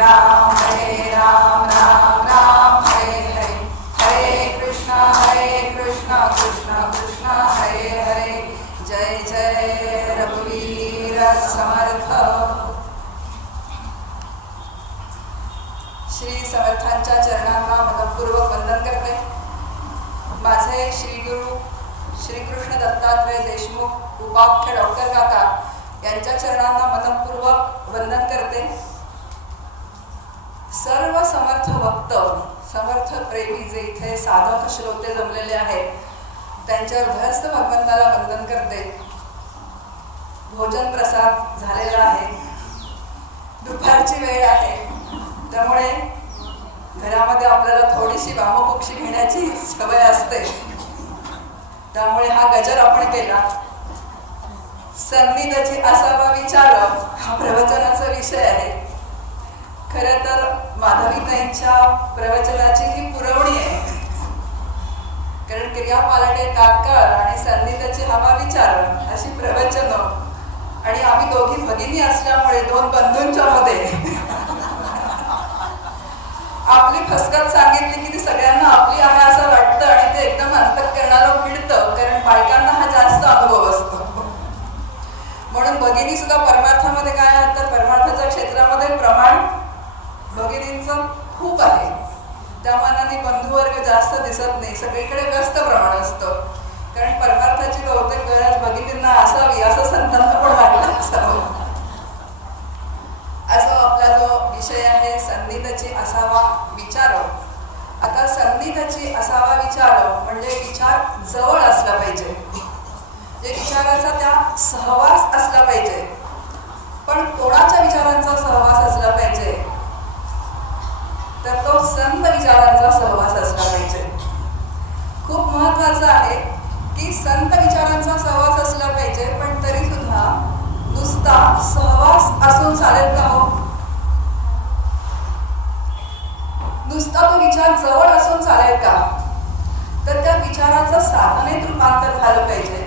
राम राम राम हरे हरे, हरे कृष्ण कृष्ण कृष्ण हरे हरे. जय जय रघुवीर समर्थ. श्री समर्थांच्या चरणांना मनपूर्वक वंदन करते. माझे श्री गुरु श्रीकृष्ण दत्तात्रय देशमुख उपाख्य डॉक्टर काका यांच्या चरणांना मनपूर्वक वंदन करते. सर्व समर्थ भक्त, समर्थ प्रेमी जे इथे साधक श्रोते जमलेले आहेत त्यांच्या हृदयस्थ भगवंताला वंदन करते. भोजन प्रसाद झालेला आहे, दुपारची वेळ आहे, त्यामुळे घरामध्ये आपल्याला थोडीशी वामकुक्षी घेण्याची सवय असते. त्यामुळे हा गजर आपण केला. सन्निधची असावा विचार हा प्रवचनाचा विषय आहे. खरं तर माधवीताईंच्या प्रवचनाची ही पुरवणी आहे, कारण क्रिया पालटे तात्काळ आणि सन्निधची हवा विचार अशी प्रवचनं, आणि आम्ही दोघी भगिनी असल्यामुळे दोन बंधूंच्या मध्ये आपली फसकत सांगितली की ती सगळ्यांना आपली आहे असं वाटतं आणि ते एकदम अंतःकरणाला भिडतं, कारण बायकांना हा जास्त अनुभव असतो. म्हणून भगिनी सुद्धा परमार्थामध्ये काय आहे तर परमार्थाच्या क्षेत्रामध्ये प्रमाण भगिनींचं खूप आहे. त्या मानाने बंधुवर्ग जास्त दिसत नाही, सगळीकडे व्यस्त प्रमाण असतं, कारण परमार्थाची बहुतेक गरज भगिनींना असावी असं संतांना पण वाटलं असावं. असं आपला जो विषय आहे सन्निधची असावा विचार. आता सन्निधची असावा विचार म्हणजे विचार जवळ असला पाहिजे, जे विचाराचा त्या सहवास असला पाहिजे. पण कोणाच्या विचारांचा सहवास असला पाहिजे तर तो संत विचारांचा सहवास असला पाहिजे. खूप महत्वाचं आहे की संत विचारांचा सहवास असला पाहिजे, पण तरी सुद्धा नुसता सहवास असून चालेल का हो? नुसता तो विचार जवळ असून चालेल का? तर त्या विचाराचं साधनेत रूपांतर झालं पाहिजे.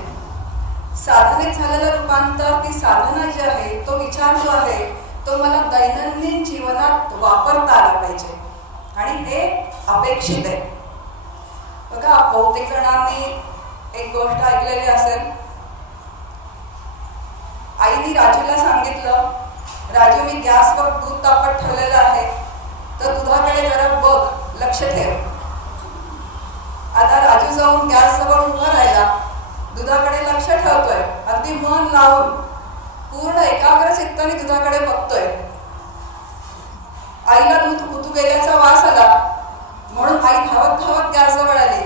साधनेत झालेलं रूपांतर, ती साधना जी आहे, तो विचार जो आहे तो मला दैनंदिन जीवनात वापरता आला पाहिजे, आणि हे अपेक्षित आहे. बघा, बहुतेक जणांनी एक गोष्ट ऐकलेली असेल. आईने राजूला सांगितलं, राजू मी गॅसवर दूध तापत ठेवलेलं आहे, तर दुधाकडे जरा बघ, लक्ष ठेव. आता राजू जाऊन गॅस जवळ उभा राहिला, दुधाकडे लक्ष ठेवतोय, अगदी मन लावून पूर्ण एकाग्र चित्ताने दुधाकडे बघतोय. आईला दूध उतू गेल्याचा वास आला, म्हणून आई धावत धावत गॅस जवळ आली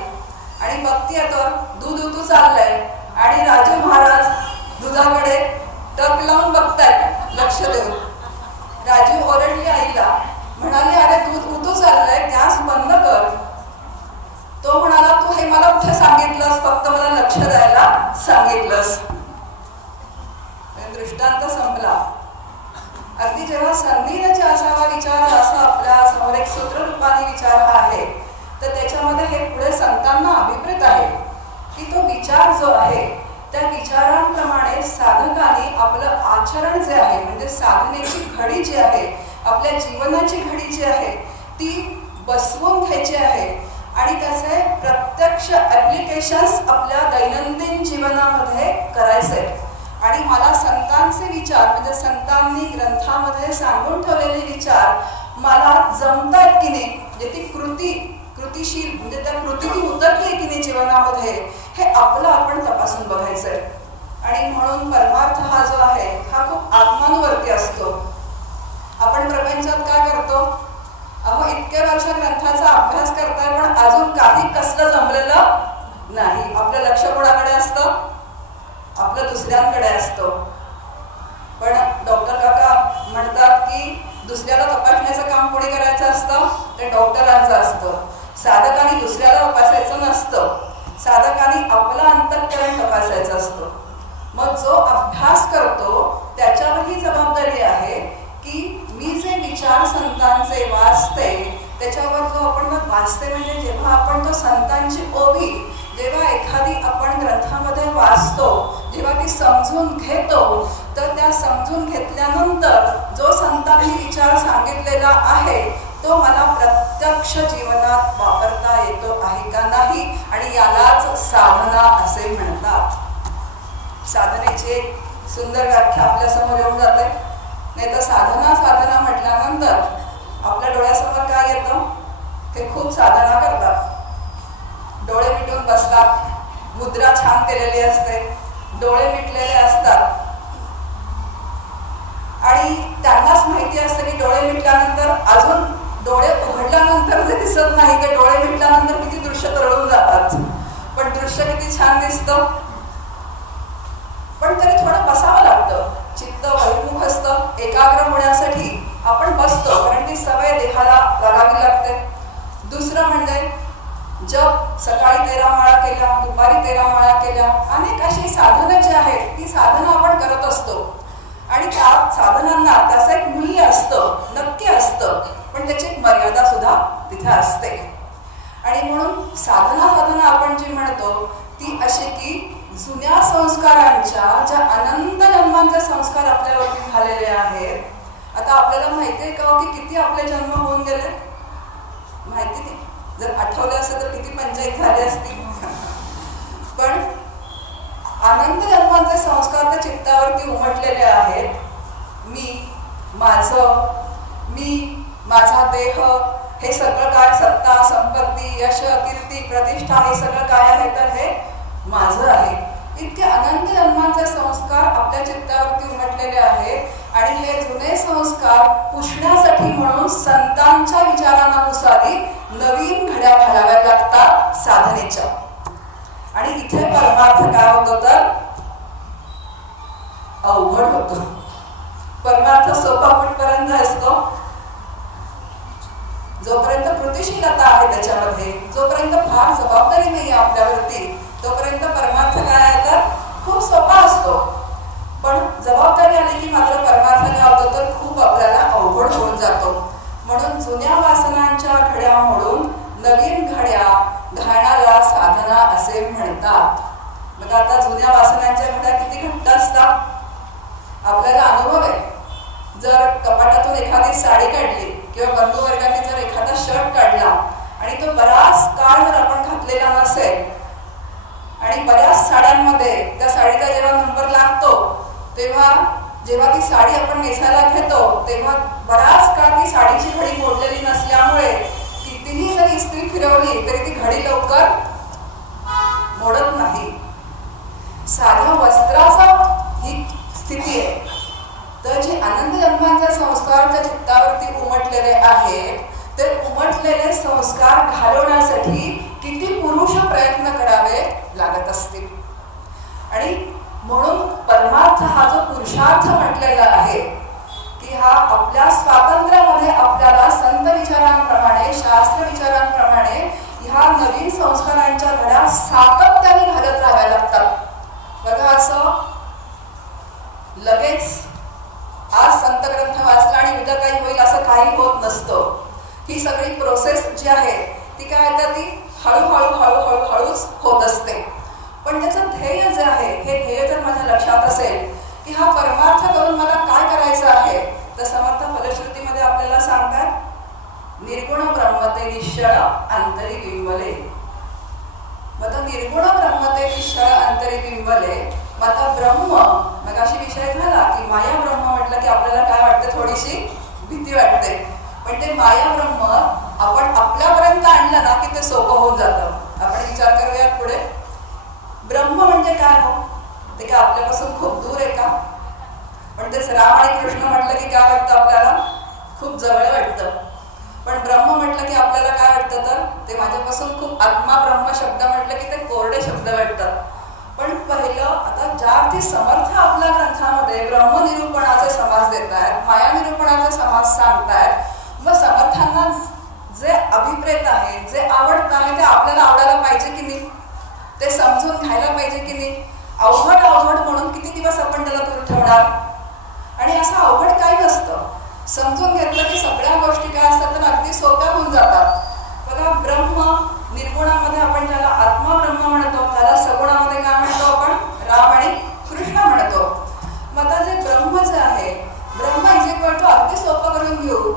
आणि बघतीये तर दूध उतू चाललंय आणि राजू महाराज दुधाकडे टक लावून बघतायत लक्ष देऊन. राजू ओरडली आईला, म्हणाली, अरे दूध उतू चाललंय, गॅस बंद कर. तो म्हणाला, तू हे मला कुठे सांगितलंस, फक्त मला लक्ष द्यायला सांगितलंस. दृष्टांत संपला. अगदी जेव्हा सन्निधची असावा विचार असा आपल्या समोर एक सूत्ररूपाने विचार हा आहे, तर त्याच्यामध्ये हे पुढे संतांना अभिप्रेत आहे की तो विचार जो आहे त्या विचारांप्रमाणे साधकाने आपलं आचरण जे आहे, म्हणजे साधनेची घडी जी आहे, आपल्या जीवनाची घडी जी आहे ती बसवून घ्यायची आहे आणि त्याचे प्रत्यक्ष ॲप्लिकेशन्स आपल्या दैनंदिन जीवनामध्ये करायचे. आणि मला संतांचे विचार, म्हणजे संतांनी ग्रंथामध्ये सांगून ठेवलेले विचार मला जमतायत की नाही, म्हणजे ती कृतीशील, म्हणजे त्या कृतीतून उतरते की नाही जीवनामध्ये, हे आपलं आपण तपासून बघायचंय. आणि म्हणून परमार्थ हा जो आहे हा खूप आत्मानुवर्ती असतो. आपण प्रपंचात काय करतो, अहो इतके वर्ष ग्रंथाचा अभ्यास करताय पण अजून काही कसलं जमलेलं नाही. आपलं लक्ष कोणाकडे असतं, आपलं दुसऱ्यांकडे असतो. पण डॉक्टर काका म्हणतात की दुसऱ्याला तपासण्याचं काम कोणी करायचं असतं, ते डॉक्टरांचं असतं. साधकाने दुसऱ्याला तपासायचं नसतं, साधकाने आपलं अंतःकरण तपासायचं असतं. मग जो अभ्यास करतो त्याच्यावर ही जबाबदारी आहे की मी जे विचार संतांचे वाचते त्याच्यावर जो आपण वाचते, म्हणजे जेव्हा आपण तो संतांची ओवी, जेव्हा एखादी आपण ग्रंथामध्ये वाचतो, जेव्हा ती समजून घेतो, तर त्या समजून घेतल्यानंतर जो संतांनी विचार सांगितला सांगितलेला आहे तो मला प्रत्यक्ष जीवनात वापरता येतो आहे का नाही, आणि यालाच साधना असे म्हणतात. साधनेची एक सुंदर व्याख्या आपल्या समोर येऊन जाते. नाही तर साधना साधना म्हटल्यानंतर आपल्या डोळ्यासमोर काय येतं, ते खूप साधना करतात, डोळे मिटून बसतात, मुद्रा छान केलेली असते, डोळे मिटलेले असतात, आणि त्यांनाच माहिती असतं की डोळे मिटल्यानंतर अजून डोळे उघडल्यानंतर जे दिसत नाही ते डोळे मिटल्यानंतर किती दृश्य तरळून जातात, पण दृश्य किती छान दिसतं. पण तरी थोडं बसावं लागतं, चित्त बहिर्मुख असतं, एकाग्र होण्यासाठी आपण बसतो, कारण ती सवय देहाला लागावी लागते. दुसरं म्हणजे जप, सकाळी 13 माळा केल्या, दुपारी 13 माळा केल्या, अनेक अशी साधनं जी आहेत ती साधनं आपण करत असतो, आणि त्या साधनांना त्याचं एक मूल्य असतं, नक्की असतं, पण त्याची एक मर्यादा सुद्धा तिथे असते. आणि म्हणून साधना आपण जी म्हणतो ती अशी की जुन्या संस्कारांच्या, ज्या अनंत जन्मांचे संस्कार आपल्यावरती झालेले आहेत. आता आपल्याला माहिती आहे का की किती आपले जन्म होऊन गेले, माहिती नाही, जर आठवलं असतं तर किती पंचायत झाले असतील. पण अनंत जन्मांचे संस्कार त्या चित्तावरती उमटलेले आहेत. मी माझा देह, हे सगळं काय, सत्ता, संपत्ती, यश, कीर्ती, प्रतिष्ठा, हे सगळं काय आहे तर हे माझं आहे. इतके अनंत जन्मांचे संस्कार आपल्या चित्तावरती उमटलेले आहेत, आणि हे जुने संस्कार पुसण्यासाठी म्हणून संतांच्या विचारानुसारी नवीन घड्या घालाव्या लागतात साधनेच्या. आणि इथे परमार्थ काय होतो तर अवघड होतो. परमार्थ सोपा कुठपर्यंत असतो, जोपर्यंत कृतिशीलता आहे त्याच्यामध्ये, जोपर्यंत फार जबाबदारी नाही आहे आपल्यावरती, तोपर्यंत परमार्थ काय आहे तर खूप सोपा असतो. पण जबाबदारी आली की मात्र परमार्थ काय होतो तर खूप आपल्याला अवघड होऊन जातो. म्हणून जुन्या वासनांच्या घड्या मोडून नवीन घड्या घालण्याला साधना असे म्हणतात. मग आता जुन्या वासनांच्या घड्या किती घट्ट असतात, आपल्याला अनुभव आहे. जर कपाटातून एखादी साडी काढली किंवा बंधुवर्गाने जर एखादा शर्ट काढला आणि तो बराच काळ जर आपण घातलेला नसेल, आणि बऱ्याच साड्यांमध्ये त्या साडीचा जेव्हा नंबर लागतो तेव्हा जेव्हा ती साडी आपण नेसायला घेतो तेव्हा बराच काळ ती साडीची घडी मोडलेली नसल्यामुळे कितीही जरी इस्त्री फिरवली तरी ती घडी लवकर मोडत नाही. साध्या वस्त्राचा ही स्थिती आहे. तर जे अनंत जन्मांचे संस्कार ज्या चित्तावरती उमटलेले आहेत, ते उमटलेले संस्कार घालवण्यासाठी किती पुरुष प्रयत्न करावे लागत असतील. आणि म्हणून परमार्थ हा जो पुरुषार्थ म्हटलेला आहे की हा आपल्या स्वातंत्र्यामध्ये आपल्याला संत विचारांप्रमाणे, शास्त्र विचारांप्रमाणे ह्या नवीन संस्कारांच्या घड्या सातत्याने घालत राहाव्या लागतात. बघा, असं लगेच आज संत ग्रंथ वाचला आणि उद्या काही होईल असं काही होत नसतं. ही सगळी प्रोसेस जी आहे ती काय तर ती हळूहळूच होत असते. पण त्याचं ध्येय जे आहे, हे ध्येय जर माझ्या लक्षात असेल की हा परमार्थ करून मला काय करायचं आहे, तर समर्थ फलश्रुतीमध्ये आपल्याला सांगतात निर्गुण ब्रह्मते निश्चळ अंतरी बिंबले. मग निर्गुण ब्रह्मते निश्चळ अंतरी बिंबले. मग आता ब्रह्म, मग अशी विषय झाला की माया ब्रह्म म्हटलं की आपल्याला काय वाटतं, थोडीशी भीती वाटते. पण ते माया ब्रह्म आपण आपल्यापर्यंत आणलं ना की ते सोपं होऊन जातं. आपण विचार करूयात पुढे. ब्रह्म म्हणजे काय हो, ते काय आपल्यापासून खूप दूर आहे का? पण तेच राम आणि कृष्ण म्हटलं की काय वाटतं आपल्याला, खूप जवळ वाटतं. पण ब्रह्म म्हटलं की आपल्याला काय वाटतं तर ते माझ्यापासून खूप, आत्मा ब्रह्म शब्द म्हटलं की ते कोरडे शब्द वाटतात. पण पहिलं आता ज्या अर्थी समर्थ आपल्या ग्रंथामध्ये ब्रह्मनिरूपणाचे समास देत आहेत, माया निरूपणाचे समास सांगतायत, मग समर्थांना जे अभिप्रेत आहे, जे आवडतं आहे ते आपल्याला आवडायला पाहिजे की नाही, ते समजून घ्यायला पाहिजे की नाही. अवघड म्हणून किती दिवस आपण त्याला दूर ठेवणार. आणि असं अवघड काही नसतं, समजून घेतलं की सगळ्या गोष्टी काय असतात तर अगदी सोप्या होऊन जातात. बघा, ब्रह्म निर्गुणामध्ये आपण ज्याला आत्मा ब्रह्म म्हणतो त्याला सगुणामध्ये काय म्हणतो आपण, राम आणि कृष्ण म्हणतो. मग आता जे ब्रह्म जे आहे, ब्रह्म इज इक्वल टू, अगदी सोपं करून घेऊ,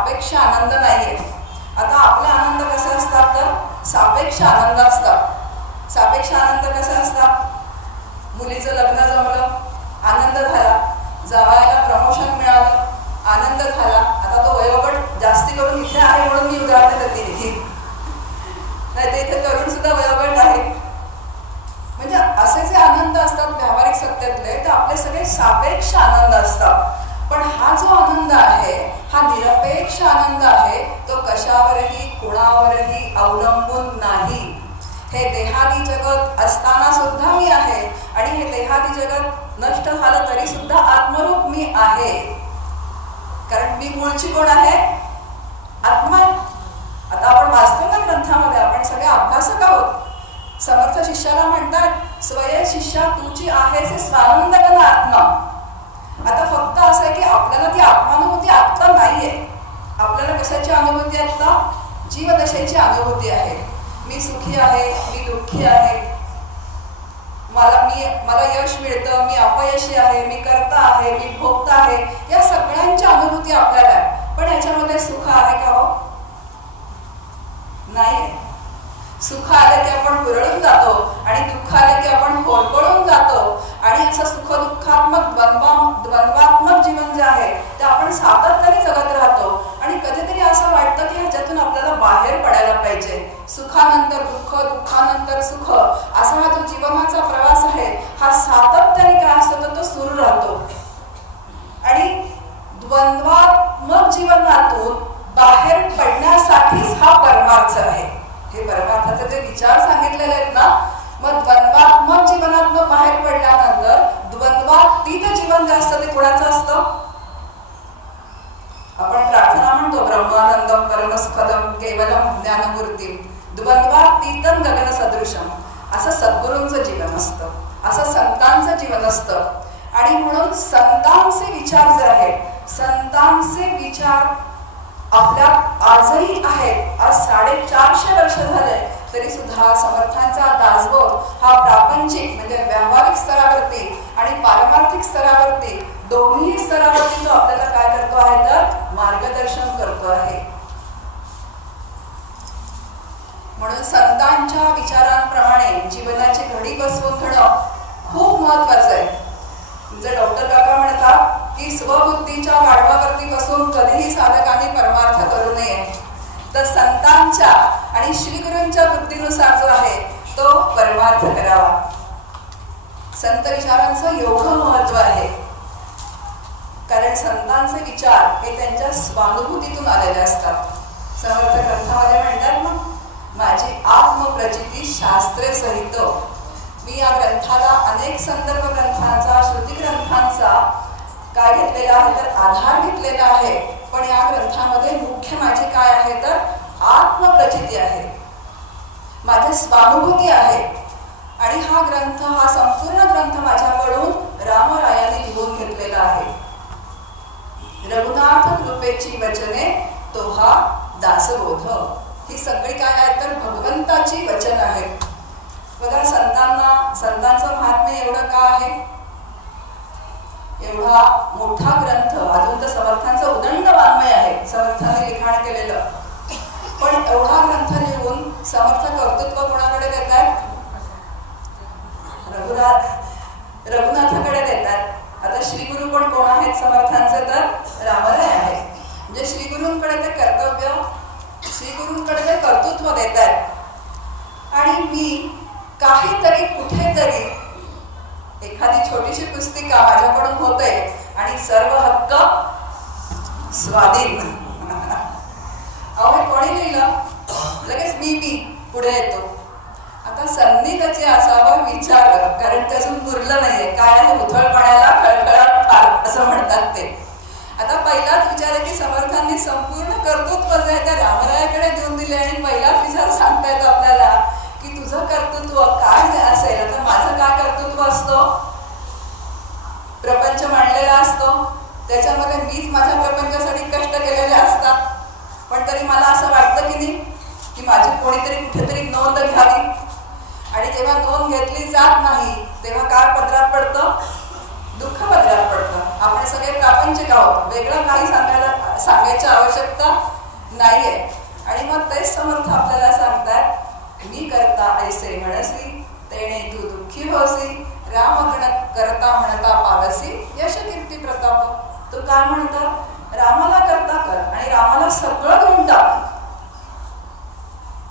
सापेक्ष आनंद नाहीये. आता आपला आनंद कसा असतात तर सापेक्ष आनंद असतात. सापेक्ष आनंद कसा असतात? मुलीचं लग्न जमलं, आनंद झाला. जावयाला प्रमोशन मिळालं, आनंद झाला. आता तो वयोगट जास्ती करून इथे आहे म्हणून मी उदाहरण देते ही, नाही तर इथे तरुण सुद्धा वयोगट आहे. म्हणजे असे जे आनंद असतात व्यावहारिक सत्यातले, तर आपले सगळे सापेक्ष आनंद असतात. पण हा जो आनंद आहे हा निरपेक्ष आनंद आहे. तो कशावरही कोणावरही अवलंबून नाही. हे देहादी जगत असताना सुद्धा मी आहे आणि हे देहादी जगत नष्ट झालं तरी सुद्धा आत्मरूप मी आहे. कारण मी मूळची कोण आहे? आत्मा. आता आपण वाचतो ना ग्रंथामध्ये, आपण सगळे अभ्यासक आहोत. समर्थ शिष्याला म्हणतात, स्वय शिष्या तुची आहे से स्वानंदगण आत्मा. आता फक्त असं आहे की आपल्याला ती आत्मानुभूती आत्ता नाहीये. आपल्याला कशाची अनुभूती आहे? आता जीवदशेची अनुभूती आहे. मी सुखी आहे, मी दुःखी आहे, मला यश मिळतं, मी अपयशी आहे, मी कर्ता आहे, मी भोगता आहे, या सगळ्यांची अनुभूती आपल्याला आहे. पण याच्यामध्ये सुख आहे का हो? नाही. सुख आलं की आपण पुरळून जातो आणि दुःख आलं की आपण होरपळून जातो. आणि असं सुख दुःखात्मक द्वंद्वात्मक जीवन जे आहे ते आपण सातत्याने जगत राहतो. आणि कधीतरी असं वाटतं की ह्याच्यातून आपल्याला बाहेर पडायला पाहिजे. सुखानंतर दुःख, दुःखानंतर सुख, असा हा जो जीवनाचा प्रवास आहे हा सातत्याने काय असतो तर तो सुरू राहतो. आणि द्वंद्वात्मक जीवनातून बाहेर पडण्यासाठीच हा परमार्थ आहे. हे परमार्थाचे जे विचार सांगितलेले आहेत ना, मग द्वंद्वात्मक जीवनातून बाहेर पडल्यानंतर द्वंद्वातीत जीवन जे असतं ते कोणाचं असतं? आपण प्रार्थना म्हणतो, ब्रह्मानंदम परमसुखदम केवलम ज्ञानमूर्ती द्वंद्वातीतम गगन सदृशम. असं सद्गुरूंचं जीवन असतं, असं संतांचं जीवन असतं. आणि म्हणून संतांचे विचार जे आहेत, संतांचे विचार आपल्यात आजही आहेत. आज 450 वर्ष झाले तरी सुद्धा समर्थांचा दासबोध हा प्रापंचिक म्हणजे व्यावहारिक स्तरावरती आणि पारमार्थिक स्तरावरती दोन्ही स्तरावरती तो आपल्याला काय करतो आहे तर मार्गदर्शन करतो आहे. म्हणून संतांच्या विचारांप्रमाणे जीवनाची घडी बसवून घेणं खूप महत्वाचं आहे. तुमचे डॉक्टर काका म्हणतात की स्वबुद्धीच्या गाढवावरती बसून कधीही साधकांनी परमार्थ करू नये. तर संतांच्या आणि श्रीगुरूंच्या बुद्धीनुसार जो आहे तो परमार्थ करावा. संत विचारांचं एवढं महत्व आहे कारण संतांचे विचार हे त्यांच्या स्वानुभूतीतून आलेले असतात. समर्थ ग्रंथामध्ये म्हणतात ना, माझी आत्मप्रचिती शास्त्रे सहित. मी या ग्रंथाला अनेक संदर्भ ग्रंथांचा, श्रुती ग्रंथांचा काय घेतलेला आहे तर आधार घेतलेला आहे. पण या ग्रंथामध्ये मुख्य माझी काय आहे तर आत्मप्रचिती आहे, माझी स्वानुभूती आहे. आणि हा ग्रंथ, हा संपूर्ण ग्रंथ माझ्याकडून रामरायाने लिहून घेतलेला आहे. रघुनाथ कृपेची वचने तो हा दासबोध. ही सगळी काय आहे तर भगवंताची वचन आहेत. बघा, संतांचं महात्म्य एवढं का आहे? एवढा मोठा ग्रंथ, अजून तर समर्थांचं उदंड वाङ्मय आहे, समर्थांनी लिखाण केलेलं. पण एवढा ग्रंथ लिहून समर्थ कर्तृत्व कोणाकडे देतात? रघुनाथाकडे देतात. आता श्रीगुरु पण कोण आहेत समर्थांचे तर रामराय आहे. म्हणजे श्रीगुरूंकडे ते कर्तव्य, श्रीगुरूंकडे ते कर्तृत्व देतात. आणि मी काहीतरी कुठेतरी एखादी छोटीशी पुस्तिका माझ्याकडून होते आणि सर्व हक्क स्वाधीन. अहो, हे कोणी लिहिलं? लगेच मी पुढे येतो. आता सन्निधीचे असावं विचार, कारण ते अजून पुरलं नाहीये. काय आहे? उथळ पाण्याला खळखळाट फार असं म्हणतात ते. आता पहिलाच विचार आहे की समर्थांनी संपूर्ण कर्तृत्व जे आहे त्या रामरायाकडे देऊन दिले आणि पहिलाच विचार सांगता येतो आपल्याला की तुझं कर्तृत्व काय असेल. आता माझं काय कर्तृत्व असतो? प्रपंच मांडलेला असतो, त्याच्यामध्ये मीच माझ्या प्रपंचासाठी कष्ट केलेले असतात. पण तरी मला असं वाटतं की नाही की माझी कोणीतरी कुठेतरी नोंद घ्यावी. आणि जेव्हा नोंद घेतली जात नाही तेव्हा काय पदरात पडतं? दुःख पदरात पडतं. आपण सगळे प्रापंचिक आहोत, वेगळं काही सांगायची आवश्यकता नाहीये. आणि मग तेच समर्थ आपल्याला सांगतात, मी करता ऐसे म्हणसी तेणे तू दुःखी होसी, राम करता म्हणता पावसी यश कीर्ती प्रताप. तो काय म्हणतात, रामाला करता कर आणि रामाला सगळं देऊन टाक.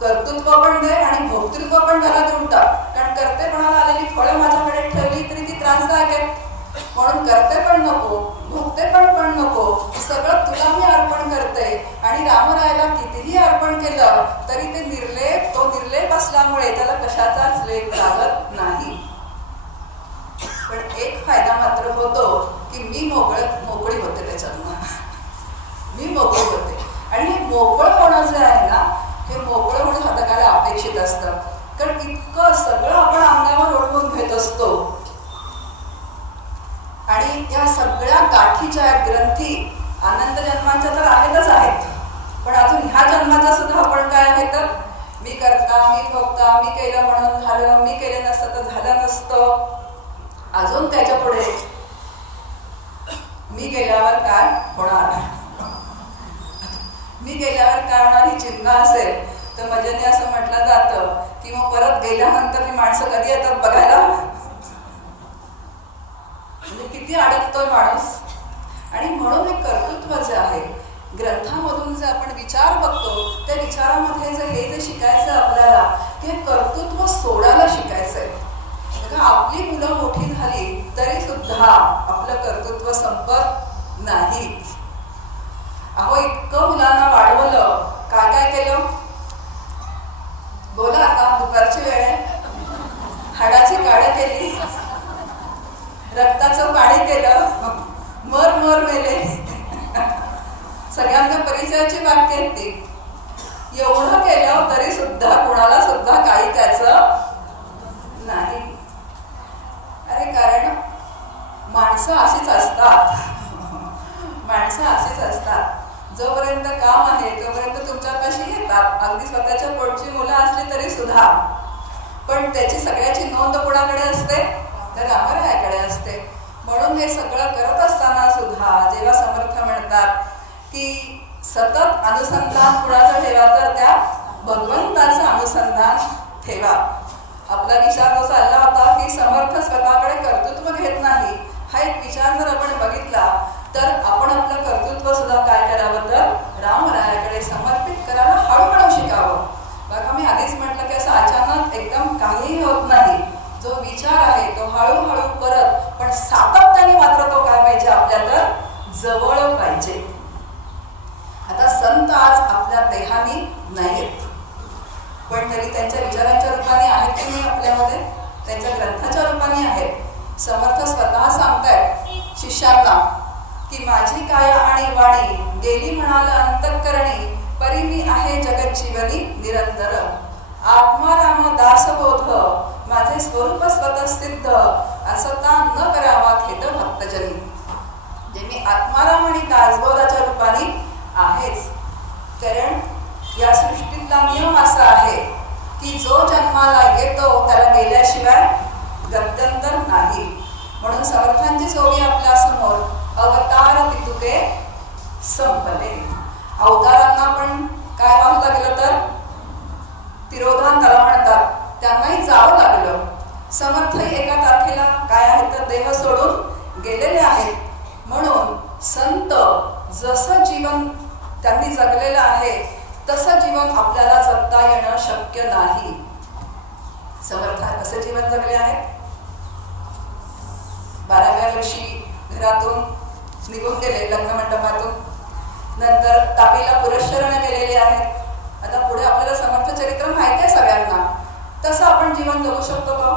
कर्तृत्व पण दे आणि भोक्तृत्व पण त्याला देऊन टाक. कारण कर्तेपणाला आलेली फळं माझ्याकडे ठेवली तरी ती त्रासदायक आहेत. म्हणून करते पण नको, भोगते पण नको, सगळं तुला मी अर्पण करते. आणि रामरायाला कितीही अर्पण केलं तरी ते निर्लेप, तो निर्लेप असल्यामुळे त्याला कशाचाच लेप लागत नाही. पण एक फायदा मात्र होतो की मी मोकळी होते त्याच्यातून. मी मोकळी होते. आणि हे मोकळं होणं जे आहे ना, हे मोकळं होणं हाताला अपेक्षित असतं. कारण इतकं सगळं आपण अंगावर ओढवून घेत असतो आणि या सगळ्या गाठीच्या ग्रंथी आनंद जन्मांच्या तर आहेतच आहेत, पण अजून ह्या जन्माचा सुद्धा आपण काय आहे तर मी करता, मी भोगता, मी केलं म्हणून झालं, मी केलं नसतं तर झालं नसतं. अजून त्याच्या पुढे मी गेल्यावर काय होणार, मी गेल्यावर काय होणार ही चिंता असेल तर मजेने असं म्हटलं जातं की मग परत गेल्यानंतर ही माणसं कधी येतात बघायला. म्हणजे किती अडकतोय माणूस. आणि म्हणून हे कर्तृत्व जे आहे, ग्रंथामधून जे आपण विचार बघतो त्या विचारामध्ये जे शिकायचं आपल्याला, ते कर्तृत्व सोडायला शिकायचंय. बघा, आपली मुलं मोठी झाली तरी सुद्धा आपलं कर्तृत्व संपत नाही. अहो, इतकं मुलांना वाढवलं, काय काय केलं बोला. आता दुपारची वेळ आहे, हाडाची काढ केली, रक्ताचं पाणी केलं, मर मेले, सगळ्यांच्या परिचयाची वाक्य आहेत ती. एवढं केलं तरी सुद्धा कोणाला सुद्धा काही त्याचं नाही. अरे कारण माणसं अशीच असतात, माणसं अशीच असतात. जोपर्यंत काम आहे तोपर्यंत तुमच्यापाशी येतात, अगदी स्वतःच्या पोटची मुलं असली तरी सुद्धा. पण त्याची सगळ्याची नोंद कोणाकडे असते तर रामरायाकडे असते. म्हणून हे सगळं करत असताना सुद्धा जेव्हा समर्थ म्हणतात की सतत अनुसंधान कुणाचं ठेवा तर त्या भगवंताचं अनुसंधान ठेवा. आपला विचार जो चालला होता की समर्थ स्वतःकडे कर्तृत्व घेत नाही, हा एक विचार जर आपण बघितला तर आपण आपलं कर्तृत्व सुद्धा काय करावं तर रामरायाकडे समर्पित करायला हळूहळू शिकावं. बघा, मी आधीच म्हटलं की असं अचानक एकदम काहीही होत नाही. जो विचार आहे तो हळूहळू करत, पण सातत्याने मात्र तो काय पाहिजे आपल्या तर जवळ पाहिजे. आता संत आज आपल्या देहानी नाहीयेत, पण तरी त्यांच्या विचारांच्या रूपाने आहेत की नाही आपल्यामध्ये, त्यांच्या ग्रंथाच्या रूपाने आहेत. समर्थ स्वतः सांगतायत शिष्यांना की माझी काया आणि वाणी गेली म्हणाल अंतःकरणी, परी मी आहे जगज्जीवनी निरंतर. आत्माराम दासबोध माझे स्वरूप स्वतः सिद्ध, असता न करावा खेद भक्तजनी. जे मी आत्माराम आणि दासबोधाच्या रूपाने आहेच. कारण या सृष्टीतला नियम असा आहे की जो जन्माला येतो त्याला गेल्याशिवाय गत्यंतर नाही. म्हणून समर्थांची जोडी आपल्या समोर अवतार पितुके संपले. अवतारांना पण काय व्हावं लागलं तर तिरोधान त्याला म्हणतात, त्यांनाही जावं लागलं. समर्थही एका तारखेला काय आहे तर देह सोडून गेलेले आहेत. म्हणून संत जसं जीवन त्यांनी जगलेलं आहे तसं जीवन आपल्याला जगता येणं शक्य नाही. समर्थ कसं जीवन जगले आहेत. 12व्या वर्षी घरातून निघून गेले, लग्न मंडपातून, नंतर तापीला पुरस्चरण केलेले आहेत. आता पुढे आपल्याला समर्थ चरित्र माहिती आहे सगळ्यांना. तसं आपण जीवन जगू शकतो का?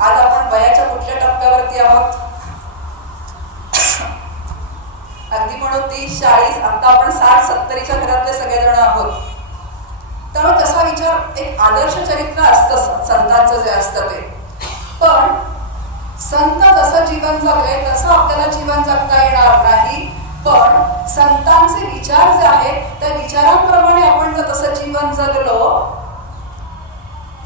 आज आपण वयाच्या कुठल्या टप्प्यावरती आहोत? अगदी म्हणून 30-40, आता आपण 60-70च्या घरातले सगळेजण आहोत. त्यामुळे तसा विचार, एक आदर्श चरित्र असतं संतांचं जे असतं ते. पण संत जसं जीवन जगले तसं आपल्याला जीवन जगता येणार नाही. पण संतांचे विचार जे आहेत त्या विचारांप्रमाणे आपण जर तसं जीवन जगलो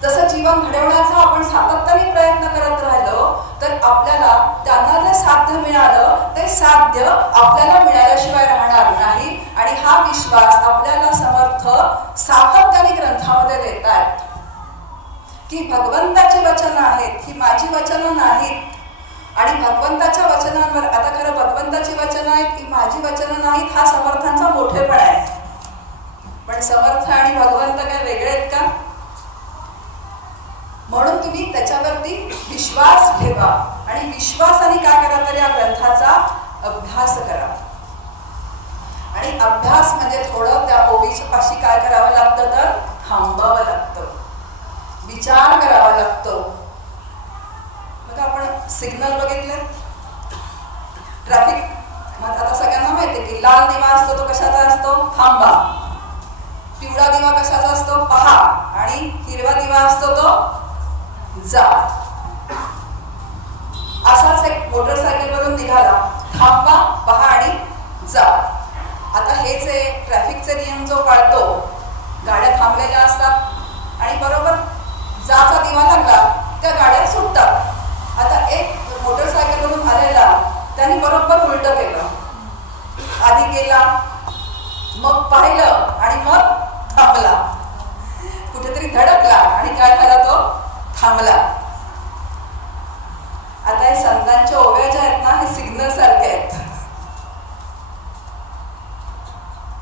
तसं जीवन घडवण्याचा आपण सातत्याने प्रयत्न करत राहिलो तर आपल्याला त्यांना जे साध्य मिळालं ते साध्य आपल्याला मिळाल्याशिवाय राहणार नाही. आणि हा विश्वास आपल्याला समर्थ सातत्याने ग्रंथामध्ये देत आहेत की भगवंताची वचनं आहेत, ही माझी वचनं नाहीत. आणि भगवंताच्या वचनांवर, आता खरं भगवंताची वचनं आहेत ही माझी वचनं नाहीत, हा समर्थांचा मोठेपणा आहे. पण समर्थ आणि भगवंत काय वेगळे आहेत का? म्हणून तुम्ही त्याच्यावरती विश्वास ठेवा आणि विश्वासाने काय करा तर या ग्रंथाचा अभ्यास करा. आणि अभ्यास म्हणजे थोडं त्या ओवीच्या पाशी काय करावं लागतं तर थांबावं लागतं, विचार करावा लागतो. बघा आपण सिग्नल बघितले, ट्रॅफिक, मग आता सगळ्यांना माहिती आहे की लाल दिवा असतो तो कशाचा असतो? थांबा. पिवळा दिवा कशाचा असतो? पहा. आणि हिरवा दिवा असतो तो जा. असाच एक मोटरसायकल वरून निघाला, थांबा, पहा आणि जा. आता हे जे ट्रॅफिकचे नियम जो पाळतो, गाड्या थांबलेल्या असतात आणि बरोबर जाचा दिवा लागला त्या गाड्या सुटतात. आता एक मोटरसायकल वरून आलेला त्यांनी बरोबर उलट केलं, आधी गेला मग पाहिलं आणि मग थांबला, कुठेतरी धडकला आणि काय झाला तो थांबला. आता हे संतांच्या ओव्या ज्या आहेत ना हे सिग्नल सारखे आहेत.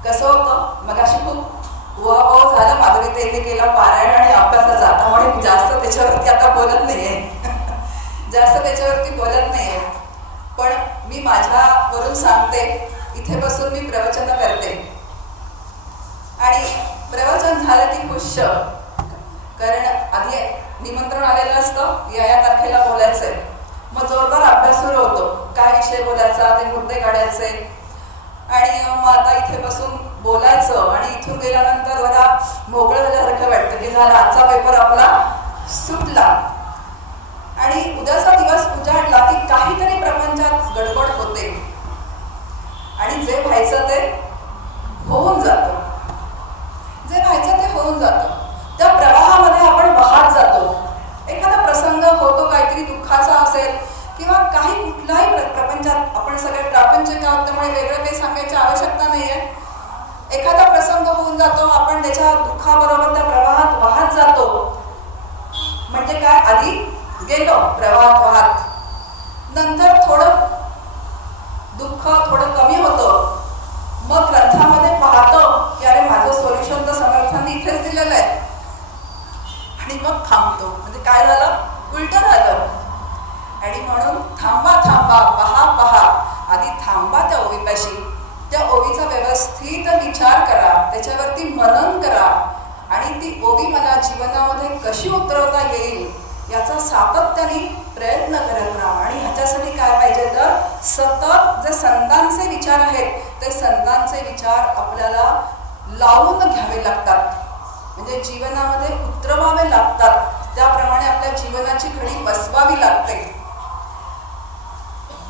कसं होतं, मग अशी खूप उहापोह झालं माधवी ते केला पारायण आणि अभ्यासाचा, त्यामुळे जास्त त्याच्यावरती आता बोलत नाहीये जास्त त्याच्यावरती बोलत नाहीये. पण मी माझ्यावरून सांगते, इथे बसून मी प्रवचन करते आणि प्रवचन झालं की खुश, कारण आधी निमंत्रण आलेलं असतं या तारखेला बोलायचंय, मग जोरदार अभ्यास सुरू होतो, काय विषय बोलायचा, ते मुद्दे काढायचे आणि मग आता इथे बसून बोलायचं. आणि इथून गेल्यानंतर बघा मोकळं झाल्यासारखं वाटतं की झाला आजचा पेपर आपला सुटला. आणि उद्याचा दिवस उजाडला की काहीतरी प्रपंचात गडबड होते आणि जे व्हायचं ते होऊन जातं, जे व्हायचं ते होऊन जातं. त्या प्रवाहामध्ये आपण वाहत जातो. एखादा प्रसंग होतो काहीतरी दुःखाचा असेल किंवा काही कुठलाही प्रपंचात, आपण सगळे प्रापंचिक आहोत त्यामुळे वेगळं काही सांगायची आवश्यकता नाहीये. एखादा प्रसंग होऊन जातो, आपण त्याच्या दुःखाबरोबर त्या प्रवाहात वाहत जातो. म्हणजे काय, आधी गेलो प्रवाहात वाहत, नंतर थोडं दुःख थोडं कमी होतं, मग ग्रंथामध्ये पाहतो की अरे माझं सोल्युशन तर समर्थांनी इथेच दिलेलं आहे आणि मग थांबतो. म्हणजे काय झालं, उलट झालं. आणि म्हणून थांबा थांबा, पहा पहा, आधी थांबा त्या ओवीपाशी, त्या ओवीचा व्यवस्थित विचार करा, त्याच्यावरती मनन करा आणि ती ओवी मला जीवनामध्ये कशी उतरवता येईल याचा सातत्याने प्रयत्न करत राहा. आणि ह्याच्यासाठी काय पाहिजे तर सतत जे संतांचे विचार आहेत ते संतांचे विचार आपल्याला लावून घ्यावे लागतात, म्हणजे जीवनामध्ये उतरवावे लागतात, त्याप्रमाणे आपल्या जीवनाची घडी बसवावी लागते.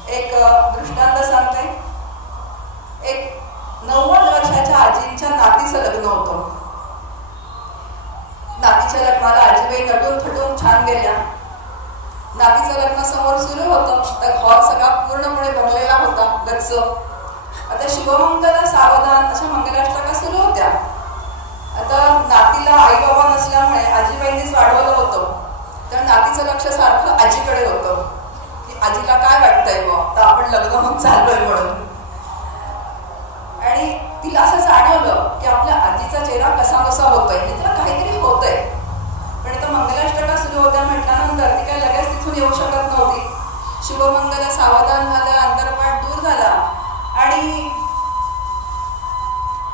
एक दृष्टांत सांगते. एक 90 वर्षाच्या आजींच्या नातीचं लग्न होतं. नातीच्या लग्नाला आजीबाई नटून थटून छान गेल्या. नातीचं लग्न समोर सुरू होतं, तर हॉल सगळा पूर्णपणे भरलेला होता, गच्च. आता शिवमंगल सावधान अशा मंगलाष्टका सुरू होत्या. आता नातीला आई बाबा नसल्यामुळे आजीबाईंनीच वाढवलं होतं, तर नातीचं लक्ष सारखं आजीकडे होतं की आजीला काय वाटतंय मग तर आपण लग्न होऊन चाललोय म्हणून. आणि तिला असं जाणवलं की आपल्या आजीचा चेहरा कसा कसा होतोय, तिला काहीतरी होतंय. पण इथं मंगलाष्टका सुरू होत्या म्हटल्यानंतर ती काय लगेच तिथून येऊ शकत नव्हती. शुभमंगल सावधान झालं, अंतरपाठ दूर झाला आणि